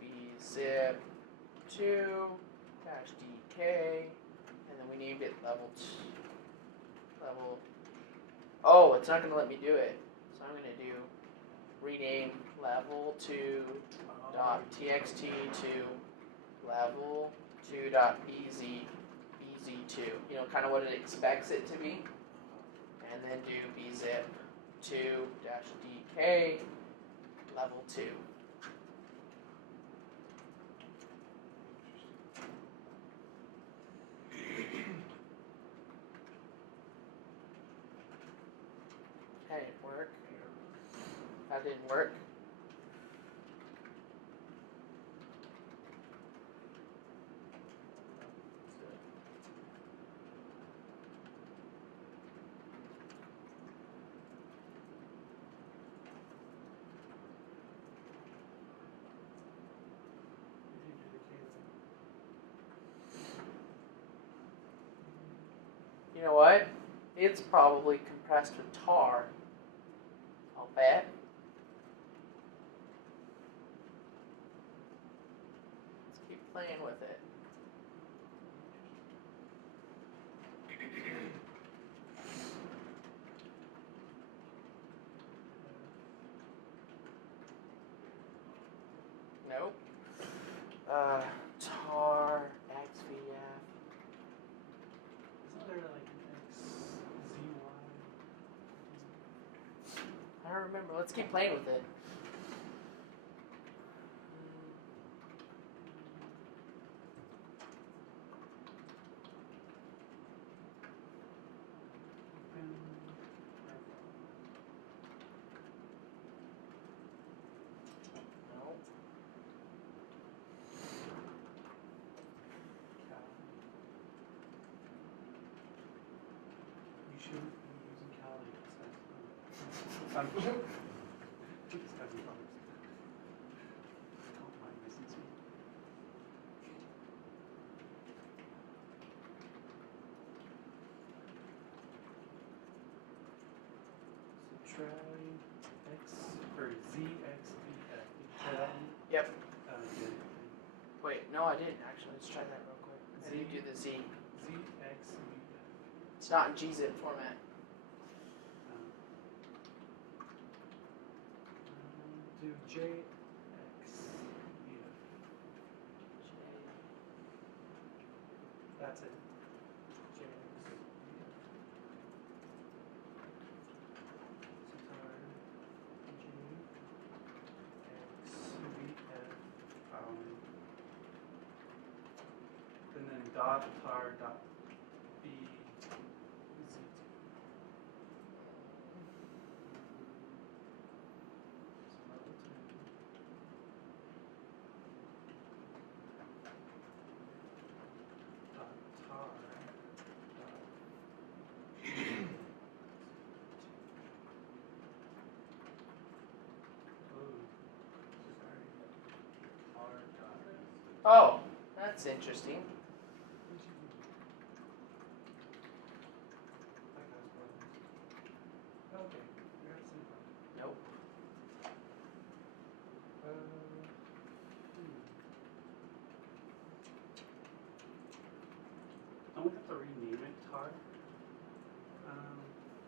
bzip2 -dk, and then we named it level. Oh, it's not going to let me do it. So I'm going to do rename level2.txt to level2.bz2. You know, kind of what it expects it to be. And then do bzip2 -dk level2. That didn't work. That didn't work. You know what? It's probably compressed with tar. I'll bet. Let's keep playing with it. Nope. Tar, XVF. Isn't there like an XZY? I don't remember. Let's keep playing with it. Nope. You shouldn't be using Kali. I'm just having fun. Don't mind missing some. So try X or ZXVF. Did you try that one? Yep. Good. Wait, no, I didn't actually. Let's try that real quick. I didn't do the Z. ZXVF. It's not in gzip format. Do JX. That's it. JX. Sitar. JXVF. And then dot tar dot B. Oh, that's interesting. Okay, you're at some fun. Nope. Don't we have to rename it tar?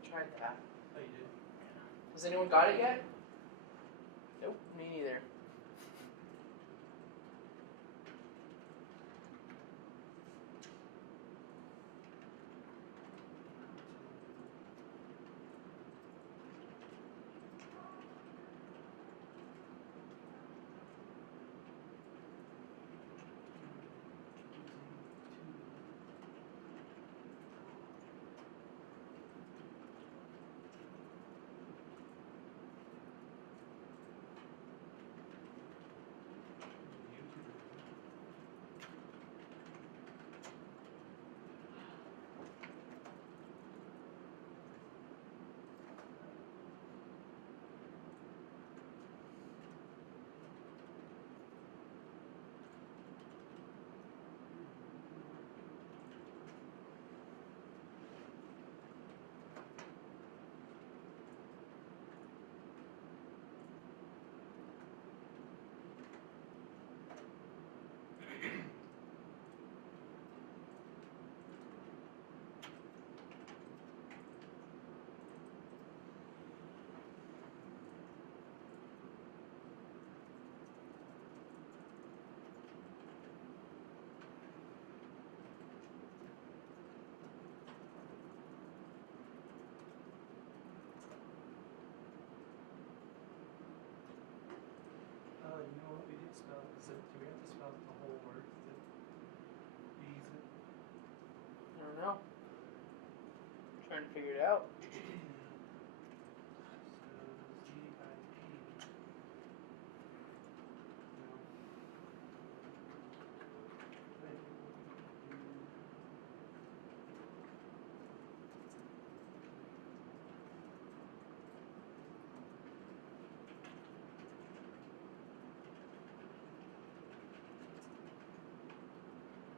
Try that. Oh, you did? Has anyone got it yet? Nope, me neither. You know what we did spell? Is it, do we have to spell the whole word? Is it BSidesSLC? I don't know. Trying to figure it out. So ZIP.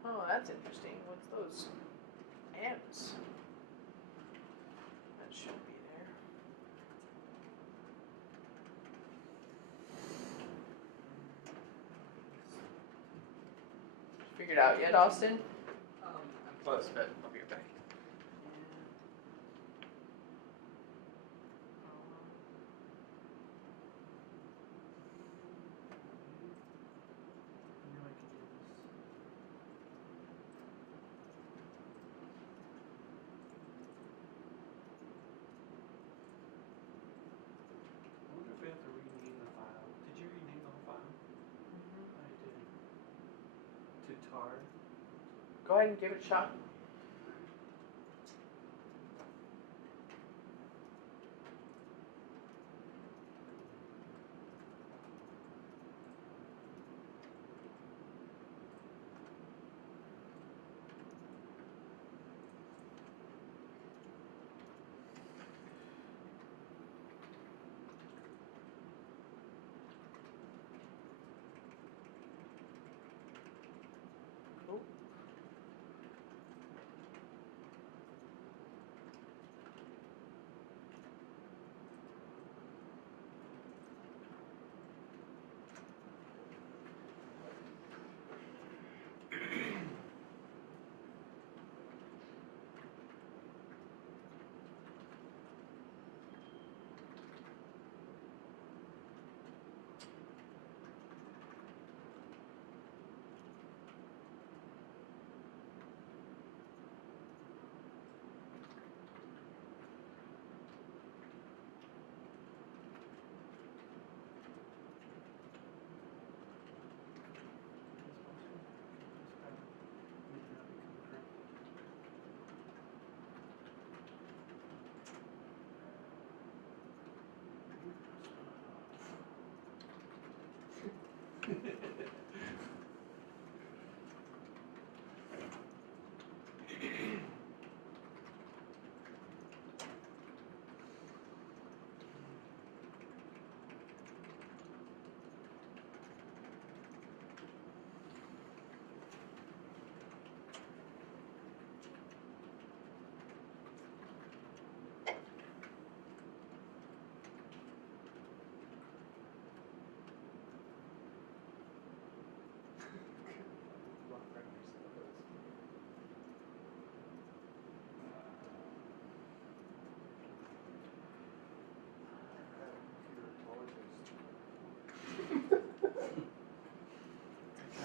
No. Oh, that's interesting. What's those M's? That should be there. figured out yet, Austin? I'm close, but I'll be right back. I know I can do this. I wonder if we have to rename the file. Did you rename the whole file? I did. To tar. Go ahead and give it a shot.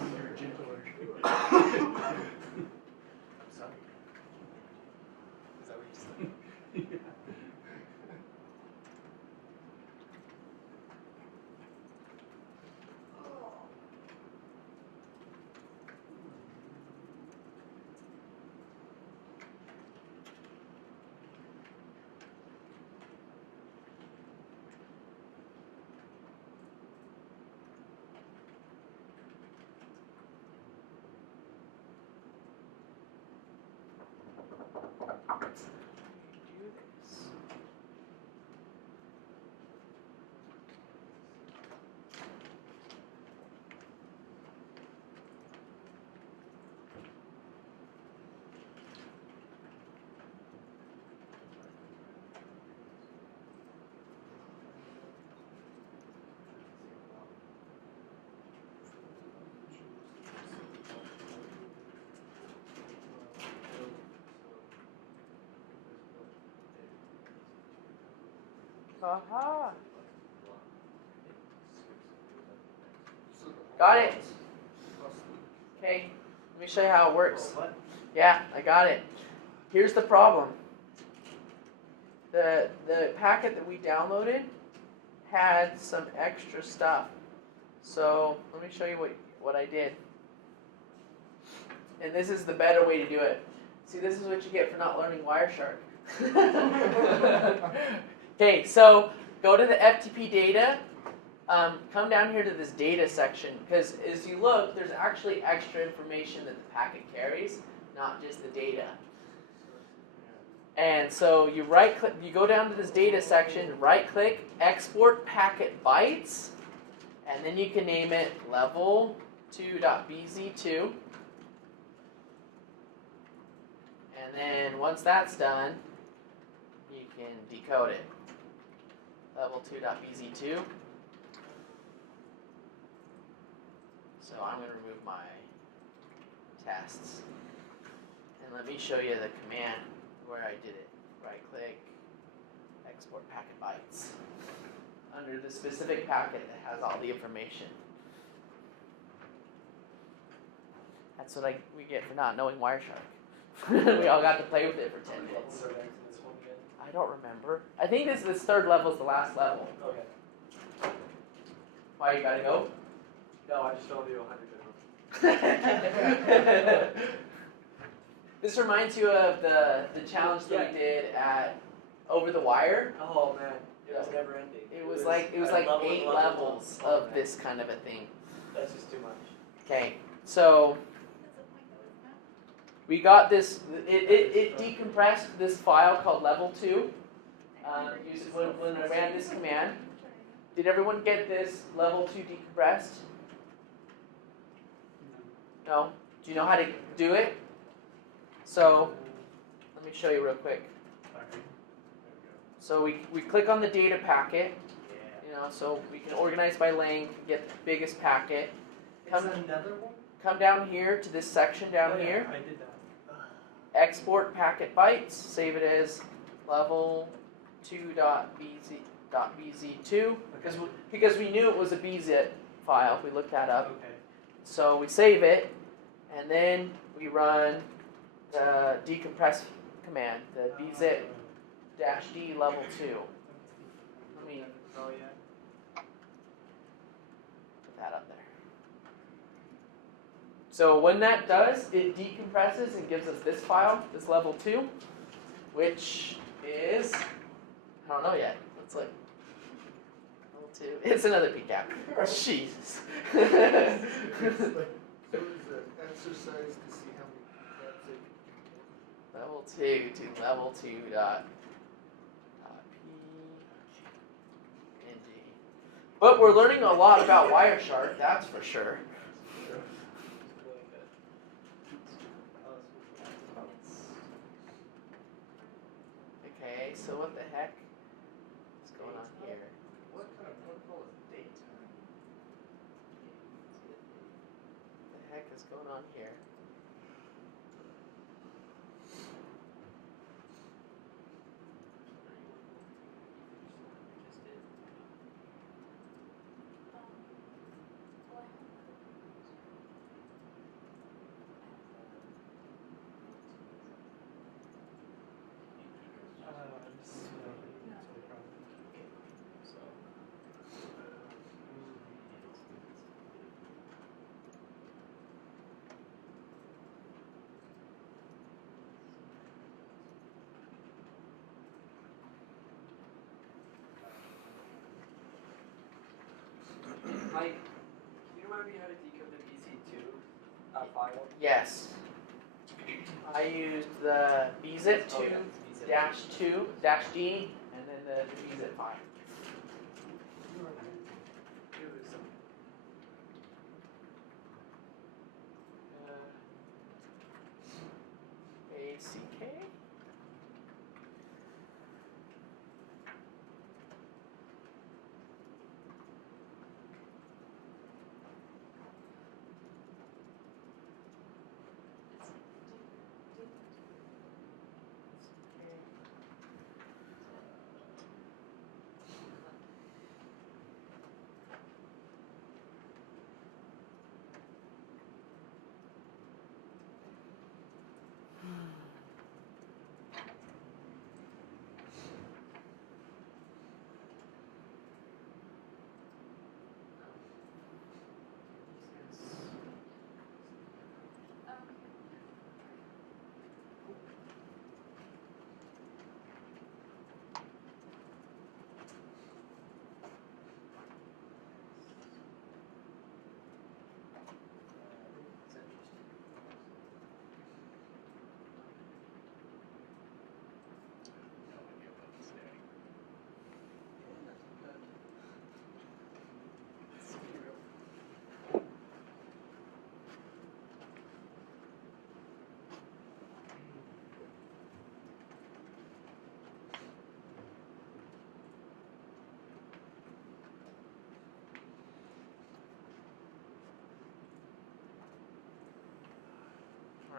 You're gentler. I'm sorry. Is that what you said? Do this. Aha. Got it. Okay, let me show you how it works. What? Yeah, I got it. Here's the problem. The packet that we downloaded had some extra stuff. So let me show you what I did. And this is the better way to do it. See, this is what you get for not learning Wireshark. Okay, so go to the FTP data. Come down here to this data section, because as you look, there's actually extra information that the packet carries, not just the data. And so you right click, you go down to this data section, right click, export packet bytes, and then you can name it level2.bz2. And then once that's done, you can decode it. Level2.bz2. So I'm going to remove my tests. And let me show you the command where I did it. Right click, export packet bytes. Under the specific packet that has all the information. That's what we get for not knowing Wireshark. We all got to play with it for 10 minutes. I don't remember. I think this third level is the last level. Okay. Why, you gotta go? No, I just don't do 100 This reminds you of the challenge that we did at Over the Wire. Oh man, it was never ending. It was like 8 levels of this kind of a thing. That's just too much. Okay, so we got this. It decompressed this file called level 2. When I ran this command. Did everyone get this level 2 decompressed? No? Do you know how to do it? So, let me show you real quick. So we click on the data packet, so we can organize by length, get the biggest packet. Another one? Come down here to this section down here. I did that. Export packet bytes. Save it as level 2.bz2 because we knew it was a bzip file. We looked that up. Okay. So we save it, and then we run the decompress command, the bzip-d level 2. Let me put that up there. So when that does, it decompresses and gives us this file, this level 2, which is, I don't know yet. Let's look. Level 2. It's another PCAP. Jesus. So is an exercise to see how many caps they can Level 2 to level 2 dot png. But we're learning a lot about Wireshark, that's for sure. Okay, so what the heck is going on here? What kind of protocol is daytime? What the heck is going on here? Mike, can you remind me how to decode the BC2 file? Yes. I used the bzip2-2-d and then the bzip file. ACK.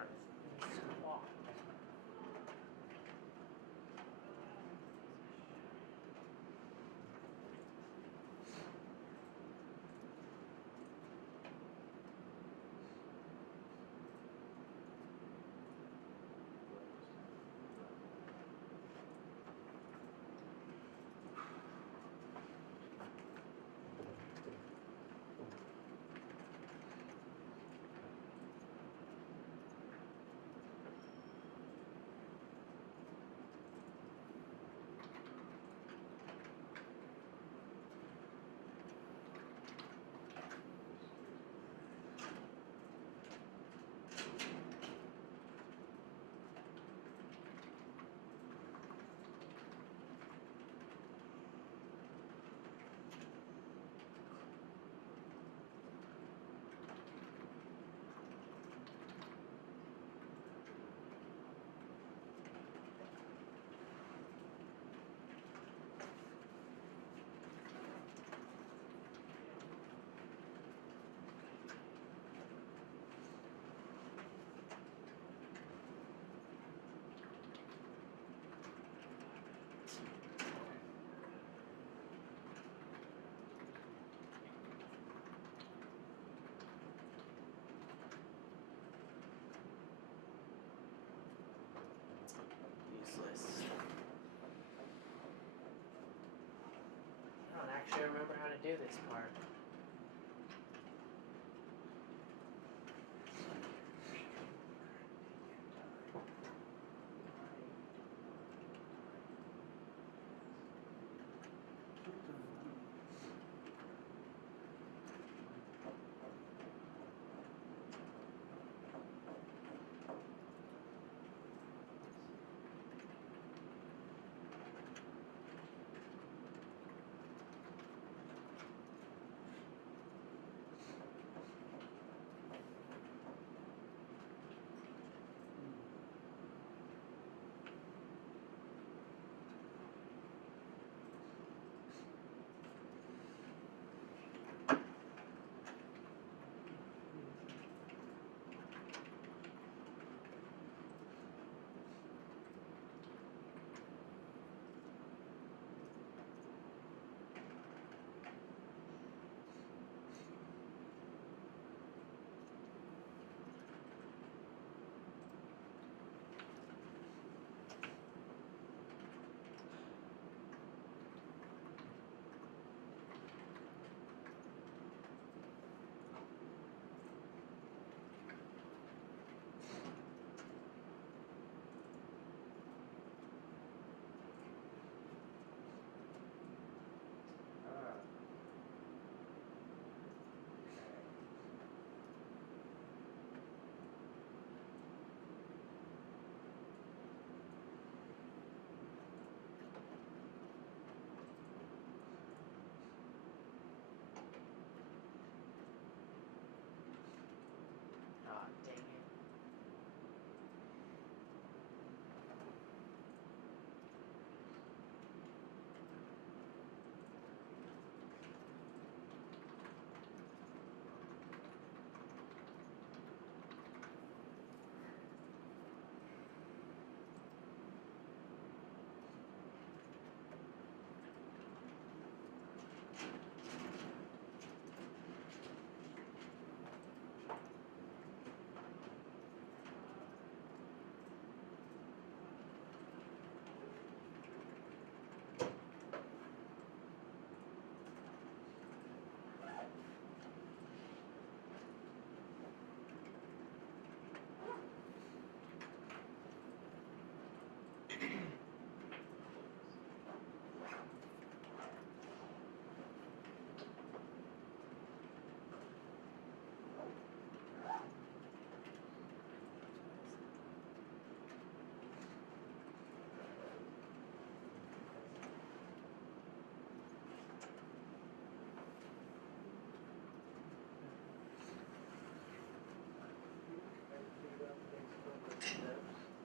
darn it. Squawk. Useless. I don't actually remember how to do this part. Ah, dang it.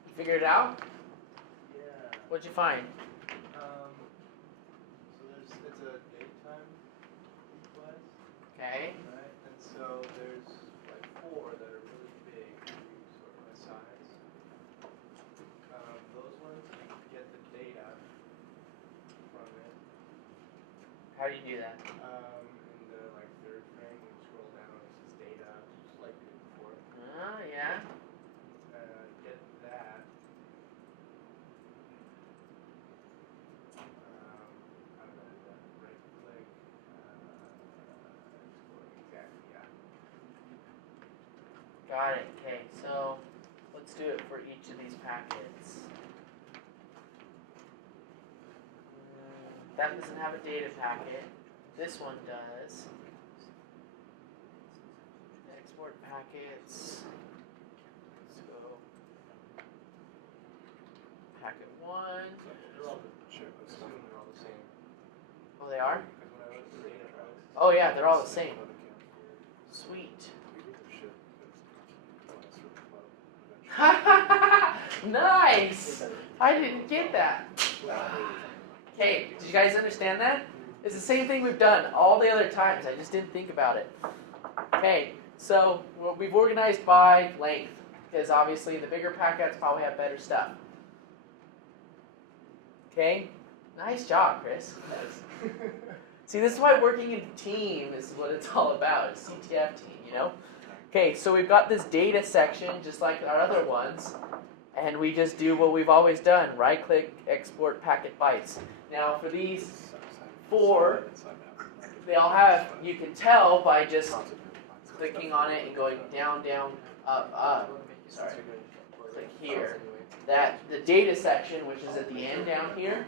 You figured it out? Yeah. What'd you find? So it's a daytime request, Okay. right? And so there's like 4 that are really big. You sort of assign How do you do that? In the like third frame, when you scroll down, it says data, just like we did before. Oh, yeah. Get that. How did I do that? Right click. Export. Exactly. Yeah. Got it. Okay, so let's do it for each of these packets. That doesn't have a data packet. This one does. Export packets. Let's go. Packet 1. They're all they're all the same. Oh, they are? Because when I look at the data files. Oh, yeah, they're all the same. Sweet. Nice! I didn't get that. Okay, did you guys understand that? It's the same thing we've done all the other times. I just didn't think about it. Okay, so we've organized by length because obviously the bigger packets probably have better stuff. Okay, nice job, Chris. See, this is why working in a team is what it's all about. It's CTF team, you know? Okay, so we've got this data section just like our other ones. And we just do what we've always done. Right-click, export packet bytes. Now for these 4, they all have, you can tell by just clicking on it and going down, down, up. Sorry, click here. That the data section, which is at the end down here,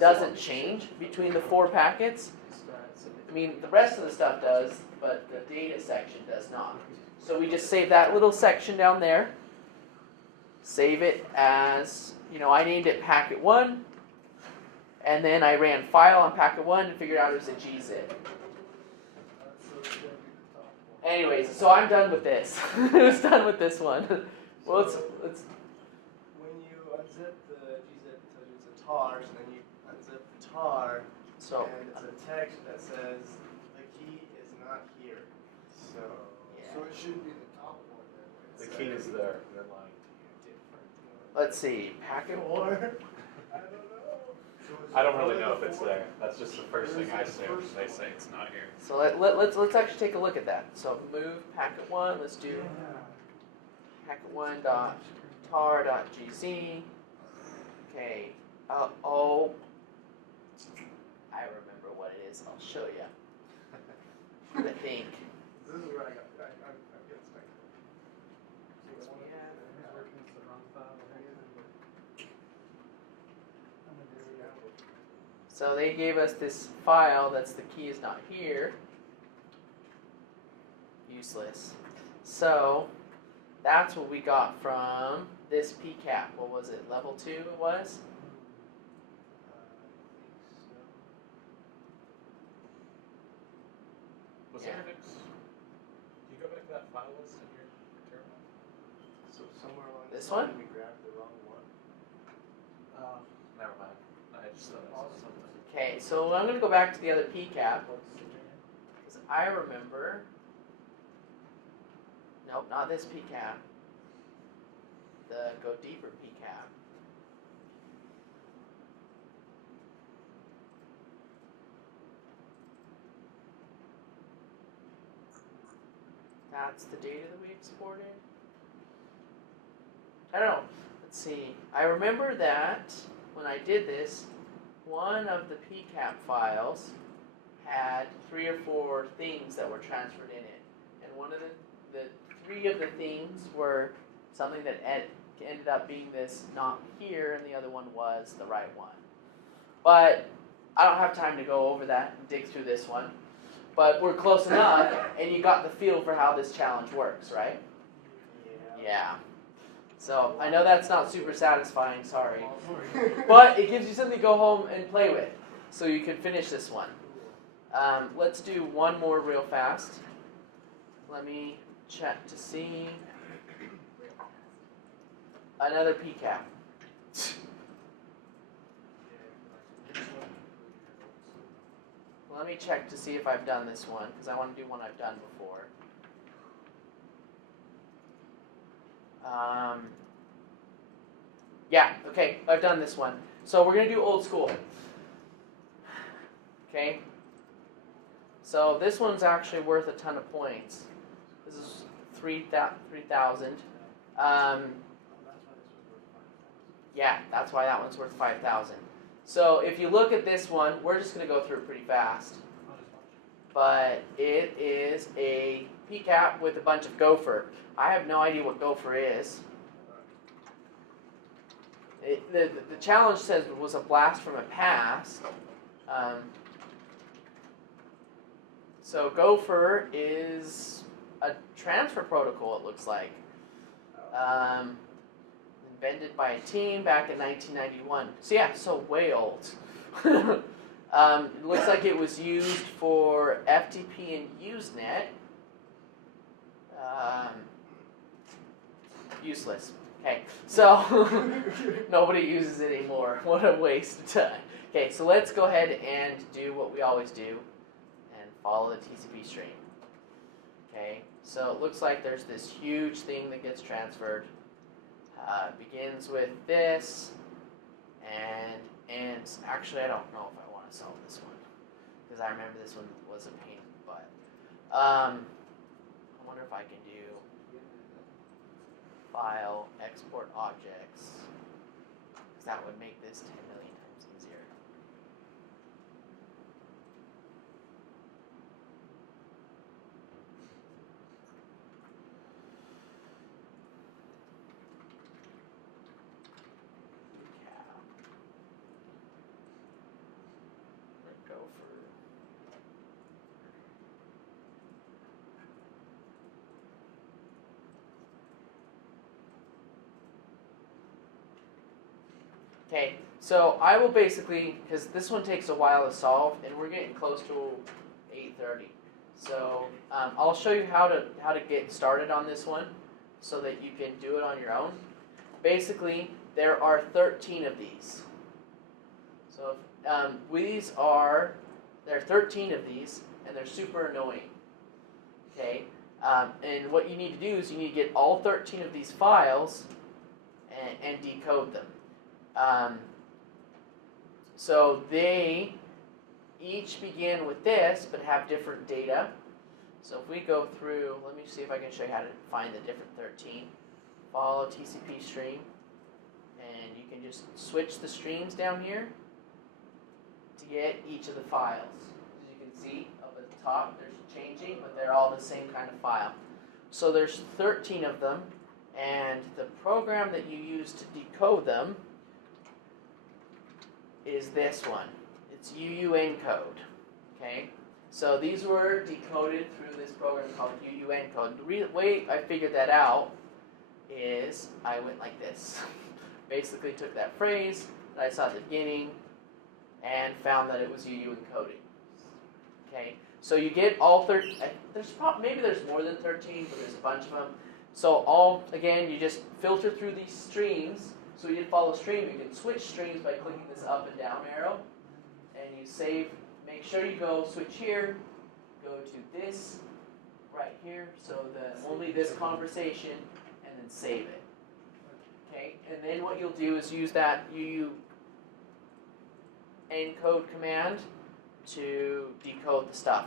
doesn't change between the 4 packets. I mean, the rest of the stuff does, but the data section does not. So we just save that little section down there. Save it as, I named it packet 1, and then I ran file on packet 1 and figured out it was a gzip. Anyways, so I'm done with this. Who's done with this one? Well, let's. When you unzip the gzip, it tells you it's a tar, so then you unzip the tar, So, and it's a text that says the key is not here. So, Yeah. so it should be the top one then. The key is there. They're lying. let's see, packet 1. I don't know. I don't really know if it's there. That's just the first thing I assume. They say it's not here. So let's actually take a look at that. So move packet 1. Let's do packet 1 dot tar dot gz. Okay. Oh, I remember what it is. I'll show you. I think. This is where I get stuck. So they gave us this file that's the key is not here. Useless. So that's what we got from this PCAP. What was it? Level 2 it was? Was Yeah. there an ex- Do you go back to that file list in your terminal? So somewhere along This the line one? we grabbed the wrong one. Never mind. I just thought I saw something. Okay, so I'm going to go back to the other PCAP. Because I remember. Nope, not this PCAP. The Go Deeper PCAP. That's the data that we exported. I don't know. Let's see. I remember that when I did this, one of the PCAP files had 3 or 4 things that were transferred in it. And one of the 3 of the things were something that ended up being this not here, and the other one was the right one. But I don't have time to go over that and dig through this one. But we're close enough, and you got the feel for how this challenge works, right? Yeah. So I know that's not super satisfying, sorry. But it gives you something to go home and play with, so you can finish this one. Let's do one more real fast. Let me check to see. Another PCAP. Let me check to see if I've done this one, because I want to do one I've done before. Yeah, okay, I've done this one. So we're going to do old school. Okay, So this one's actually worth a ton of points. This is 3,000. Yeah, that's why that one's worth 5,000. So if you look at this one, we're just going to go through it pretty fast. But it is a PCAP with a bunch of gopher. I have no idea what gopher is. The challenge says it was a blast from a past. So gopher is a transfer protocol, it looks like. Invented by a team back in 1991. So yeah, so way old. It looks like it was used for FTP and Usenet. Useless. Okay, so nobody uses it anymore. What a waste of time. Okay, so let's go ahead and do what we always do and follow the TCP stream. Okay, so it looks like there's this huge thing that gets transferred. Begins with this and ends. Actually, I don't know if I want to solve this one because I remember this one was a pain in the butt. I wonder if I can do file export objects because that would make this 10 million times easier. Okay, so I will basically, because this one takes a while to solve, and we're getting close to 8:30. So I'll show you how to get started on this one, so that you can do it on your own. Basically, there are 13 of these. So there are 13 of these, and they're super annoying. Okay, and what you need to do is you need to get all 13 of these files and decode them. So they each begin with this, but have different data. So if we go through, let me see if I can show you how to find the different 13. Follow TCP stream, and you can just switch the streams down here to get each of the files. As you can see up at the top, there's changing, but they're all the same kind of file. So there's 13 of them, and the program that you use to decode them is this one. It's UUEncode. Okay? So these were decoded through this program called UUEncode. The way I figured that out is I went like this. Basically took that phrase that I saw at the beginning and found that it was UU encoding. Okay? So you get all 13. Maybe there's more than 13, but there's a bunch of them. So again, you just filter through these streams. So we did follow stream. You can switch streams by clicking this up and down arrow. And you save. Make sure you go switch here. Go to this right here. So only this conversation, and then save it. Okay. And then what you'll do is use that UU encode command to decode the stuff.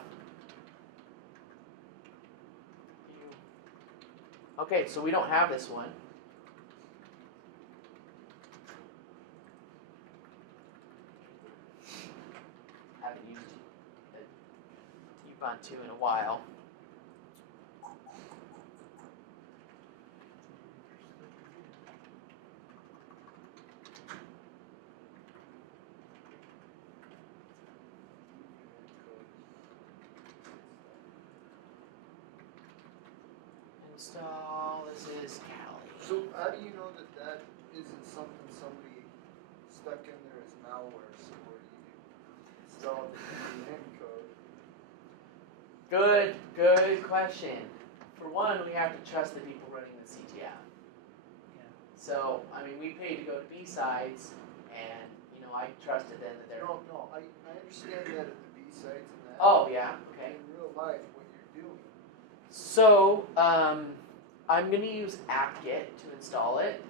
Okay, so we don't have this one. Haven't used Ubuntu in a while. Install, this is Kali. So how do you know that that isn't something somebody stuck in there as malware? So where do you install the code? Good question. For one, we have to trust the people running the CTF. Yeah. So, I mean, we paid to go to B-Sides, and, I trusted them that they're... No, I understand that at the B-sides and that. Oh, yeah, okay. In real life, what you're doing. So, I'm going to use apt-get to install it.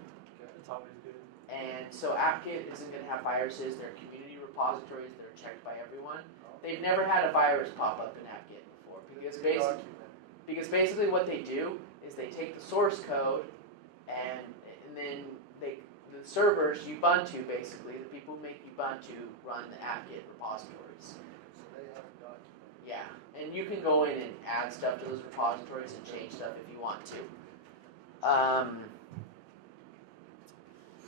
It's always good. And so apt-get isn't going to have viruses. They're community repositories. They're checked by everyone. Oh. they've never had a virus pop up in apt-get before because basically what they do is they take the source code and then the servers, Ubuntu basically, the people who make Ubuntu run the apt-get repositories. So they haven't documented. Yeah, and you can go in and add stuff to those repositories and change stuff if you want to.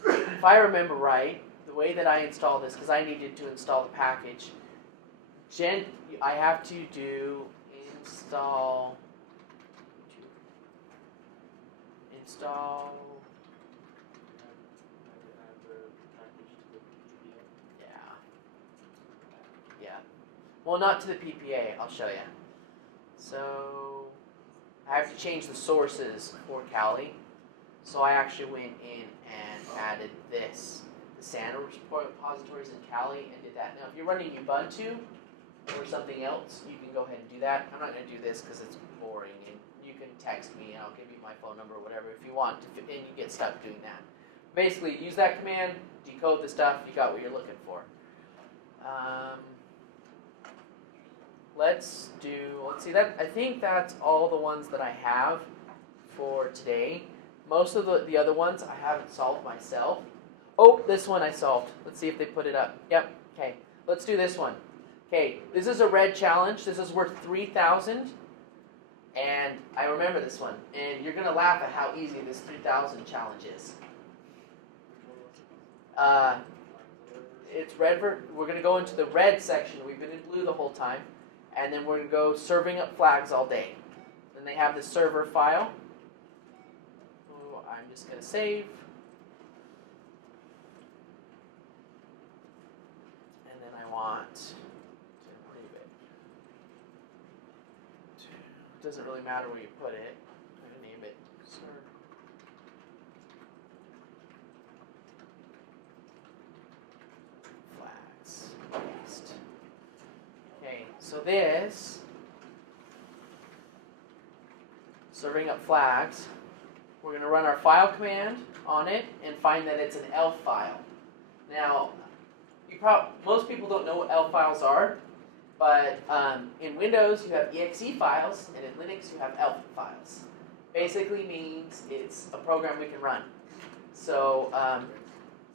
If I remember right, the way that I install this, because I needed to install the package, I have to do install. Yeah. Well, not to the PPA. I'll show you. So I have to change the sources for Kali. So I actually went in and added this, the SANA repositories in Kali, and did that. Now, if you're running Ubuntu or something else, you can go ahead and do that. I'm not going to do this because it's boring, and you can text me, and I'll give you my phone number or whatever if you want, and you get stuck doing that. Basically, use that command, decode the stuff, you got what you're looking for. Let's see, I think that's all the ones that I have for today. Most of the other ones I haven't solved myself. Oh, this one I solved. Let's see if they put it up. Yep, okay. Let's do this one. Okay, this is a red challenge. This is worth 3,000. And I remember this one. And you're going to laugh at how easy this 3,000 challenge is. It's red. We're going to go into the red section. We've been in blue the whole time. And then we're going to go serving up flags all day. Then they have the server file. So I'm just going to save. And then I want to improve it. It doesn't really matter where you put it. I'm going to name it server. Flags. Paste. Okay, so this, serving up flags, we're going to run our file command on it and find that it's an ELF file. Now, most people don't know what ELF files are, but in Windows you have exe files, and in Linux you have ELF files. Basically means it's a program we can run. So I'm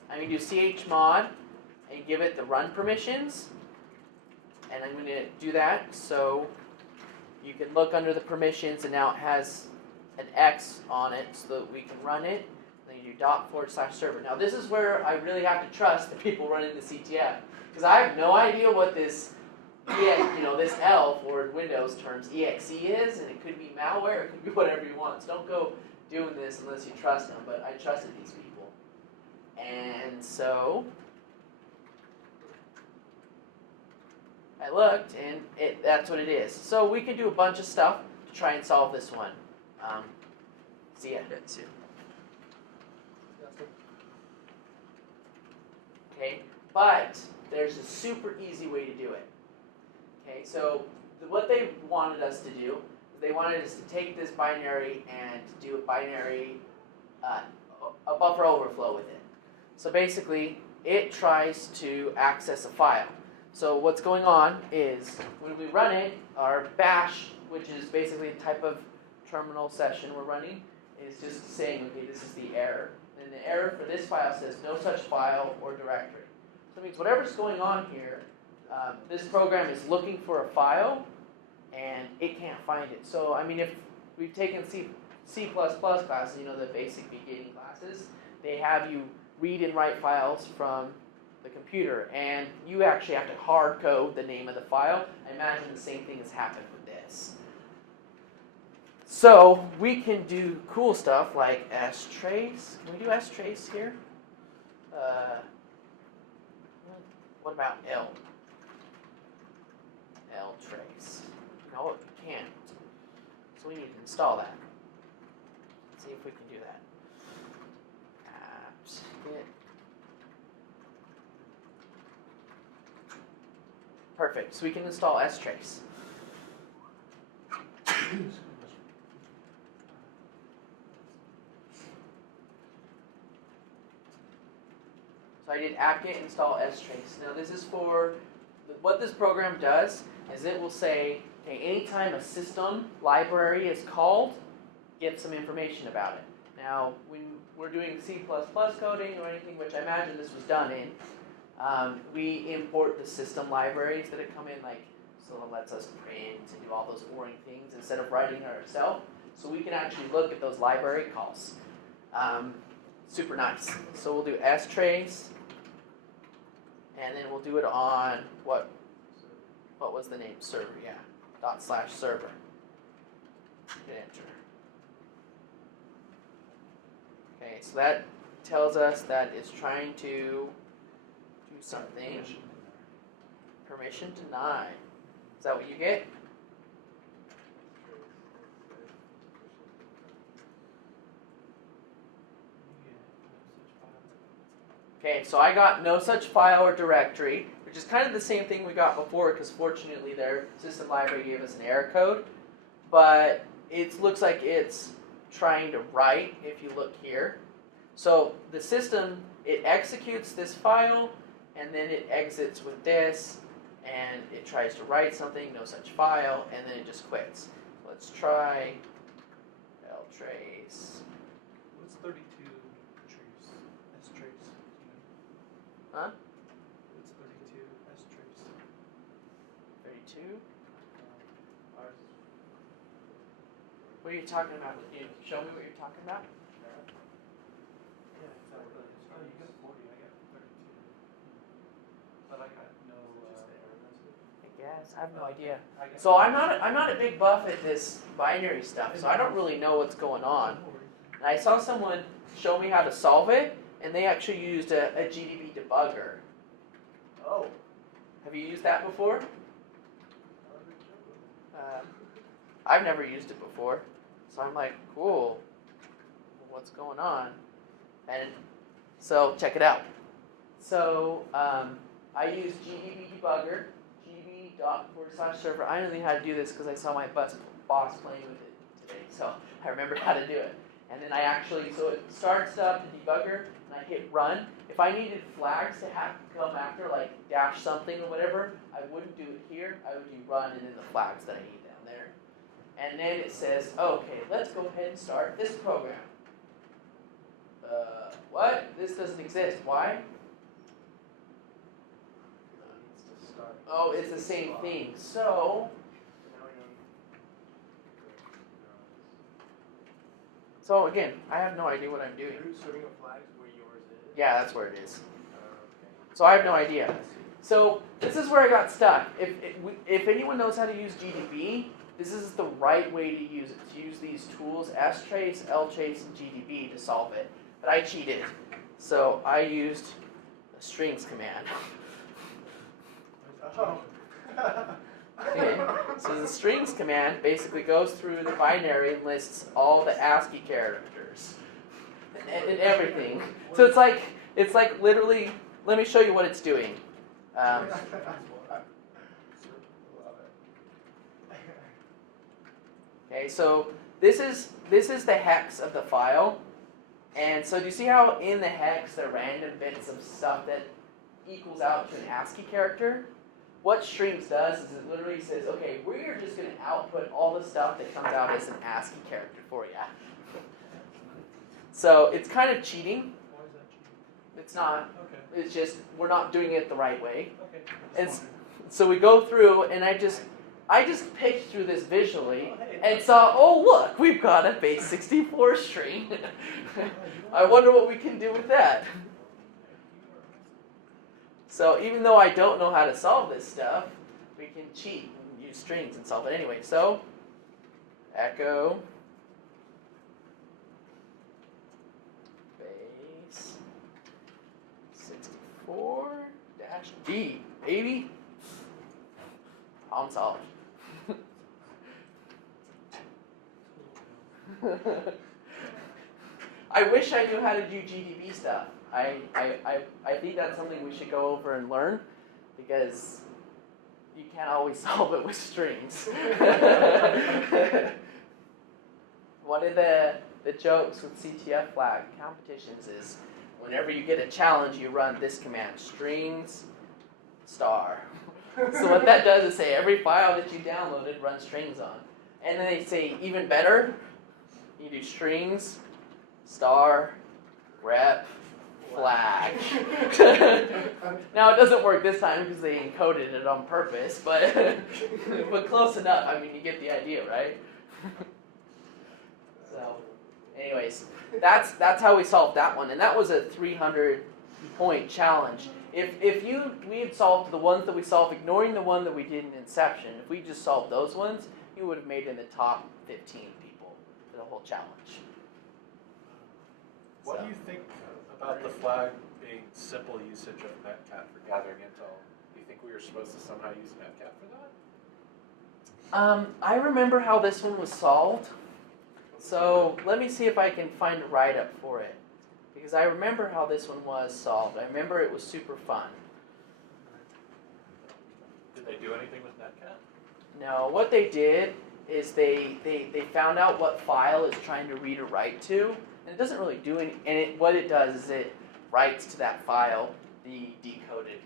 going to do chmod and give it the run permissions. And I'm going to do that so you can look under the permissions, and now it has an X on it so that we can run it. Then you do /server. Now this is where I really have to trust the people running the CTF, because I have no idea what this, this ELF or in Windows terms exe is, and it could be malware, it could be whatever you want. So don't go doing this unless you trust them. But I trusted these people, and so I looked, and that's what it is. So we can do a bunch of stuff to try and solve this one. See ya. See ya. Okay, but there's a super easy way to do it. Okay, so what they wanted us to do, they wanted us to take this binary and do a binary, a buffer overflow with it. So basically, it tries to access a file. So what's going on is when we run it, our bash, which is basically the type of terminal session we're running, is just saying, okay, this is the error. And the error for this file says no such file or directory. So it means whatever's going on here, this program is looking for a file, and it can't find it. So, I mean, if we've taken C++ classes, the basic beginning classes, they have you read and write files from the computer, and you actually have to hard code the name of the file. I imagine the same thing has happened with this. So we can do cool stuff like strace. Can we do strace here? What about ltrace? No, you can't. So we need to install that. Let's see if we can do that. apt-get. Perfect. So we can install strace. So I did apt-get install strace. Now this is for what this program does is it will say, hey, anytime a system library is called, get some information about it. Now, when we're doing C++ coding or anything, which I imagine this was done in, we import the system libraries that have come in, like, so it lets us print and do all those boring things instead of writing it ourselves. So we can actually look at those library calls. Super nice. So we'll do strace, and then we'll do it on what was the name? Server, yeah. /server. Hit enter. Okay, so that tells us that it's trying to do something. Permission denied. Is that what you get? Okay, so I got no such file or directory, which is kind of the same thing we got before, because fortunately their system library gave us an error code. But it looks like it's trying to write, if you look here. So the system, it executes this file, and then it exits with this, and it tries to write something, no such file, and then it just quits. So let's try ltrace. What's 32 trace? strace? Huh? What's 32 strace? 32? What are you talking about? Can you show me what you're talking about? Yeah, exactly. Oh, you got 40, I got 32. But I got no. I guess I have no idea. I guess So I'm not a big buff at this binary stuff, so I don't really know what's going on. And I saw someone show me how to solve it, and they actually used a GDB debugger. Oh. Have you used that before? I've never used it before, so I'm like, cool. What's going on? And so check it out. So I use GDB debugger, gdb./server. I only know how to do this because I saw my boss playing with it today, so I remember how to do it. And then I actually, so it starts up the debugger, and I hit run. If I needed flags to have to come after, like dash something or whatever, I wouldn't do it here. I would do run and then the flags that I need down there. And then it says, okay, let's go ahead and start this program. What? This doesn't exist. Why? Oh, it's the same thing. So again, I have no idea what I'm doing. Sorting of flags where yours is? Yeah, that's where it is. Okay. So I have no idea. So this is where I got stuck. If anyone knows how to use GDB, this is the right way to use it. To use these tools, strace, ltrace, and GDB to solve it. But I cheated. So I used a strings command. Oh. Okay. So the strings command basically goes through the binary and lists all the ASCII characters and everything. So it's like literally. Let me show you what it's doing. Okay, so this is the hex of the file, and so do you see how in the hex there are random bits of stuff that equals out to an ASCII character? What strings does is it literally says, okay, we're just going to output all the stuff that comes out as an ASCII character for you. So it's kind of cheating. Why is that cheating? It's not. Okay. It's just we're not doing it the right way. Okay. And so we go through, and I just picked through this visually and saw, oh look, we've got a base 64 string. I wonder what we can do with that. So even though I don't know how to solve this stuff, we can cheat and use strings and solve it anyway. So echo base 64-D, baby. Problem solved. I wish I knew how to do GDB stuff. I think that's something we should go over and learn, because you can't always solve it with strings. One of the jokes with CTF flag competitions is whenever you get a challenge, you run this command, strings star. So what that does is say every file that you downloaded runs strings on. And then they say even better, you do strings, star, rep, flag. Now it doesn't work this time because they encoded it on purpose, but but close enough. I mean, you get the idea, right? So, anyways, that's how we solved that one, and that was a 300-point challenge. If we had solved the ones that we solved, ignoring the one that we did in Inception, if we just solved those ones, you would have made it in the top 15 people for the whole challenge. What do you think about the flag being simple usage of netcat for gathering intel? Do you think we were supposed to somehow use netcat for that? I remember how this one was solved, so let me see if I can find a write-up for it. Because I remember how this one was solved. I remember it was super fun. Did they do anything with netcat? No, what they did is they found out what file it's trying to read or write to, and it doesn't really do any, and what it does is it writes to that file the decoded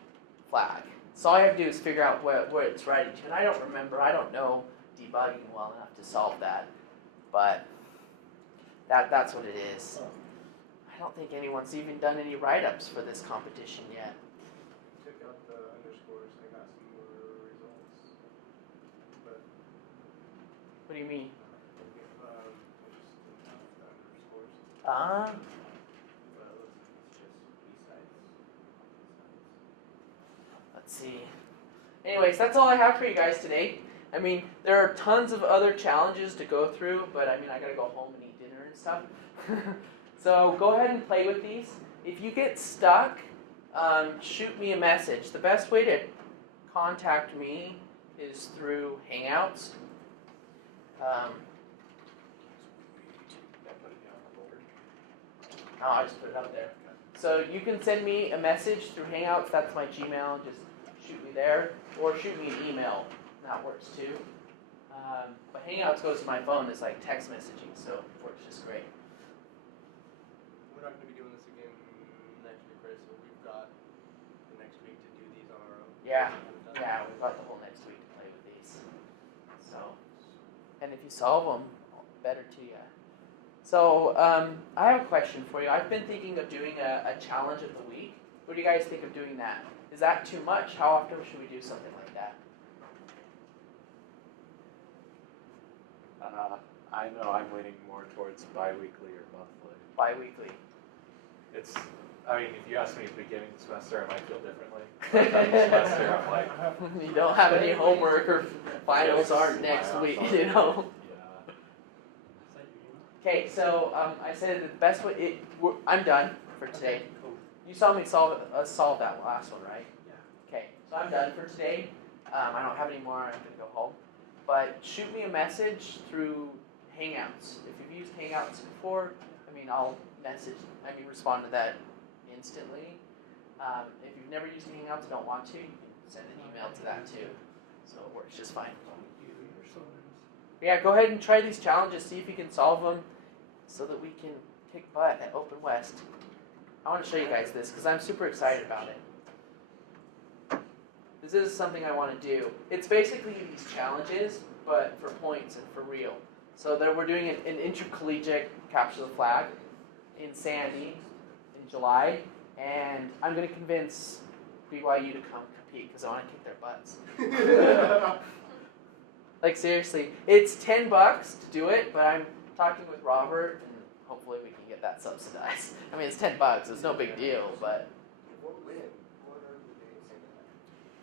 flag. So all you have to do is figure out what it's writing to, and I don't know debugging well enough to solve that, but that's what it is. I don't think anyone's even done any write-ups for this competition yet. Took out the underscores, I got some more results. But, What do you mean? I just didn't have the underscores. Ah. But it looks like it's just B-sides. Let's see. Anyways, that's all I have for you guys today. I mean, there are tons of other challenges to go through, but I mean, I gotta go home and eat dinner and stuff. So go ahead and play with these. If you get stuck, shoot me a message. The best way to contact me is through Hangouts. I'll just put it up there. So you can send me a message through Hangouts. That's my Gmail. Just shoot me there, or shoot me an email. That works too. But Hangouts goes to my phone. It's like text messaging, so it works just great. We're not going to be doing this again next week, right? So we've got the next week to do these on our own. Yeah, we've got the whole next week to play with these. So, and if you solve them, better to you. So, I have a question for you. I've been thinking of doing a challenge of the week. What do you guys think of doing that? Is that too much? How often should we do something like that? I know I'm leaning more towards bi-weekly or monthly. Bi-weekly. I mean, if you ask me at the beginning of the semester, I might feel differently. But at the end of the semester, I'm like, You don't have any homework or finals aren't next week, you know? yeah. Okay, so I said the best way. I'm done for today. Cool. You saw me solve that last one, right? Yeah. Okay, so I'm done for today. I don't have any more. I'm gonna go home. But shoot me a message through Hangouts. If you've used Hangouts before, I'll respond to that instantly. If you've never used Hangouts and don't want to, you can send an email to that too. So it works just fine. Yeah, go ahead and try these challenges. See if you can solve them so that we can kick butt at Open West. I want to show you guys this because I'm super excited about it. This is something I want to do. It's basically these challenges, but for points and for real. So we're doing an intercollegiate capture the flag in Sandy in July, and I'm going to convince BYU to come compete because I want to kick their butts. Like seriously, it's $10 to do it, but I'm talking with Robert, and hopefully we can get that subsidized. It's $10, it's no big deal, but What are the dates?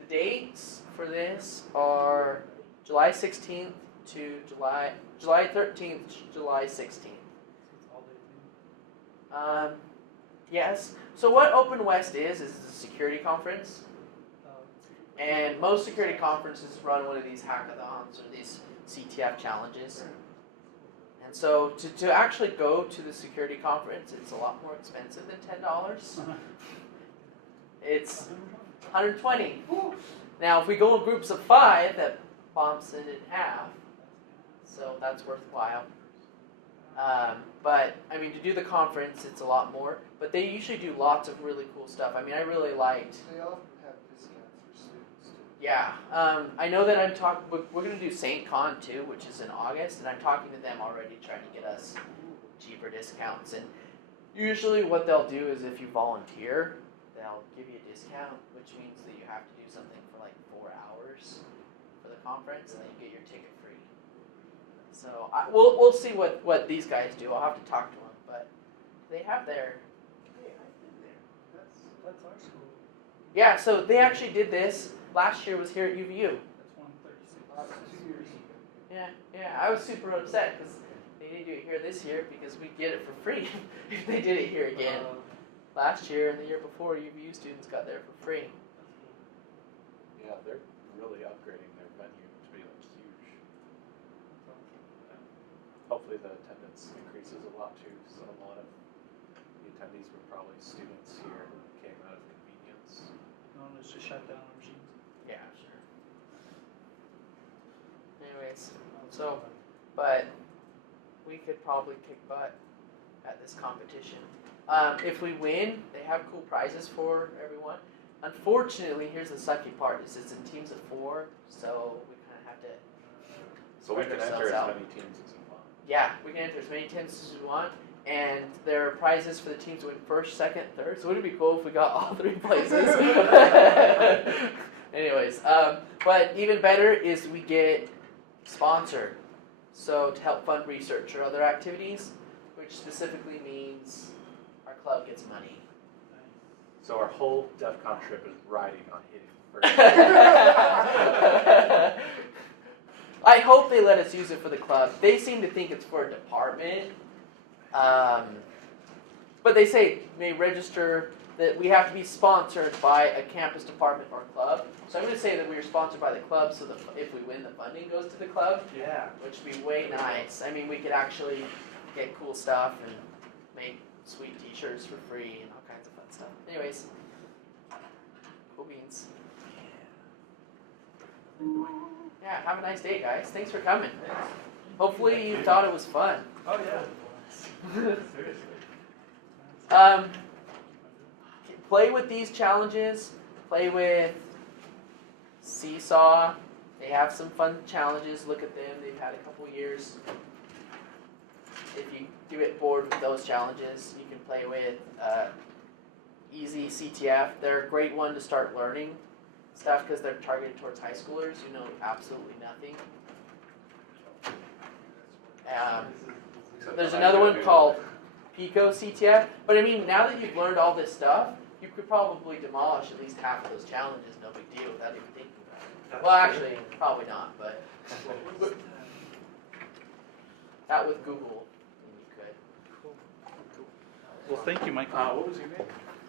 the dates for this are July 16th to July 13th to July 16th. Yes. So what Open West is a security conference. And most security conferences run one of these hackathons or these CTF challenges. And so to actually go to the security conference, it's a lot more expensive than $10. It's $120. Now, if we go in groups of 5, that bumps it in half. So that's worthwhile. But to do the conference, it's a lot more. But they usually do lots of really cool stuff. I really liked. They often have discounts for students too. Yeah, I know that I'm talking. We're gonna do St. Con too, which is in August, and I'm talking to them already, trying to get us cheaper discounts. And usually, what they'll do is if you volunteer, they'll give you a discount, which means that you have to do something for like 4 hours for the conference, and then you get your ticket free. So we'll see what these guys do. I'll have to talk to them, but they have their. Hey, I've been there. That's our school. Yeah, so they actually did this. Last year was here at UVU. That's 136. 2 years. Yeah, I was super upset because they didn't do it here this year because we get it for free if they did it here again. Last year and the year before, UVU students got there for free. Yeah, they're really upgrading their venue to be like huge. Hopefully the attendance increases a lot too. So a lot of the attendees were probably students here who came out of convenience. No, let's just shut down our machines. Yeah, sure. Anyways, so, but we could probably kick butt at this competition. If we win, they have cool prizes for everyone. Unfortunately, here's the sucky part: is it's in teams of 4, so we kind of have to. So we can Spread enter as ourselves out. many teams as we want. Yeah, we can enter as many teams as we want, and there are prizes for the teams who win first, second, third. So wouldn't it be cool if we got all 3 places? Anyways, but even better is we get sponsored, so to help fund research or other activities, which specifically means our club gets money. So our whole DEF CON trip is riding on hitting first. I hope they let us use it for the club. They seem to think it's for a department. But they say may register that we have to be sponsored by a campus department or club. So I'm going to say that we are sponsored by the club, so if we win, the funding goes to the club, Yeah. which would be way nice. I mean, we could actually get cool stuff and make sweet t-shirts for free and all kinds of fun stuff. Anyways, cool beans. Yeah, have a nice day, guys. Thanks for coming. Hopefully you thought it was fun. Oh, yeah. Seriously. Play with these challenges. Play with Seesaw. They have some fun challenges. Look at them. They've had a couple years. If you get bored with those challenges, you can play with Easy CTF. They're a great one to start learning stuff because they're targeted towards high schoolers who know absolutely nothing. There's another one called Pico CTF. But I mean, now that you've learned all this stuff, you could probably demolish at least half of those challenges, no big deal, without even thinking about it. Well, actually, probably not, but that with Google, you could. Well, thank you, Mike. What was your name?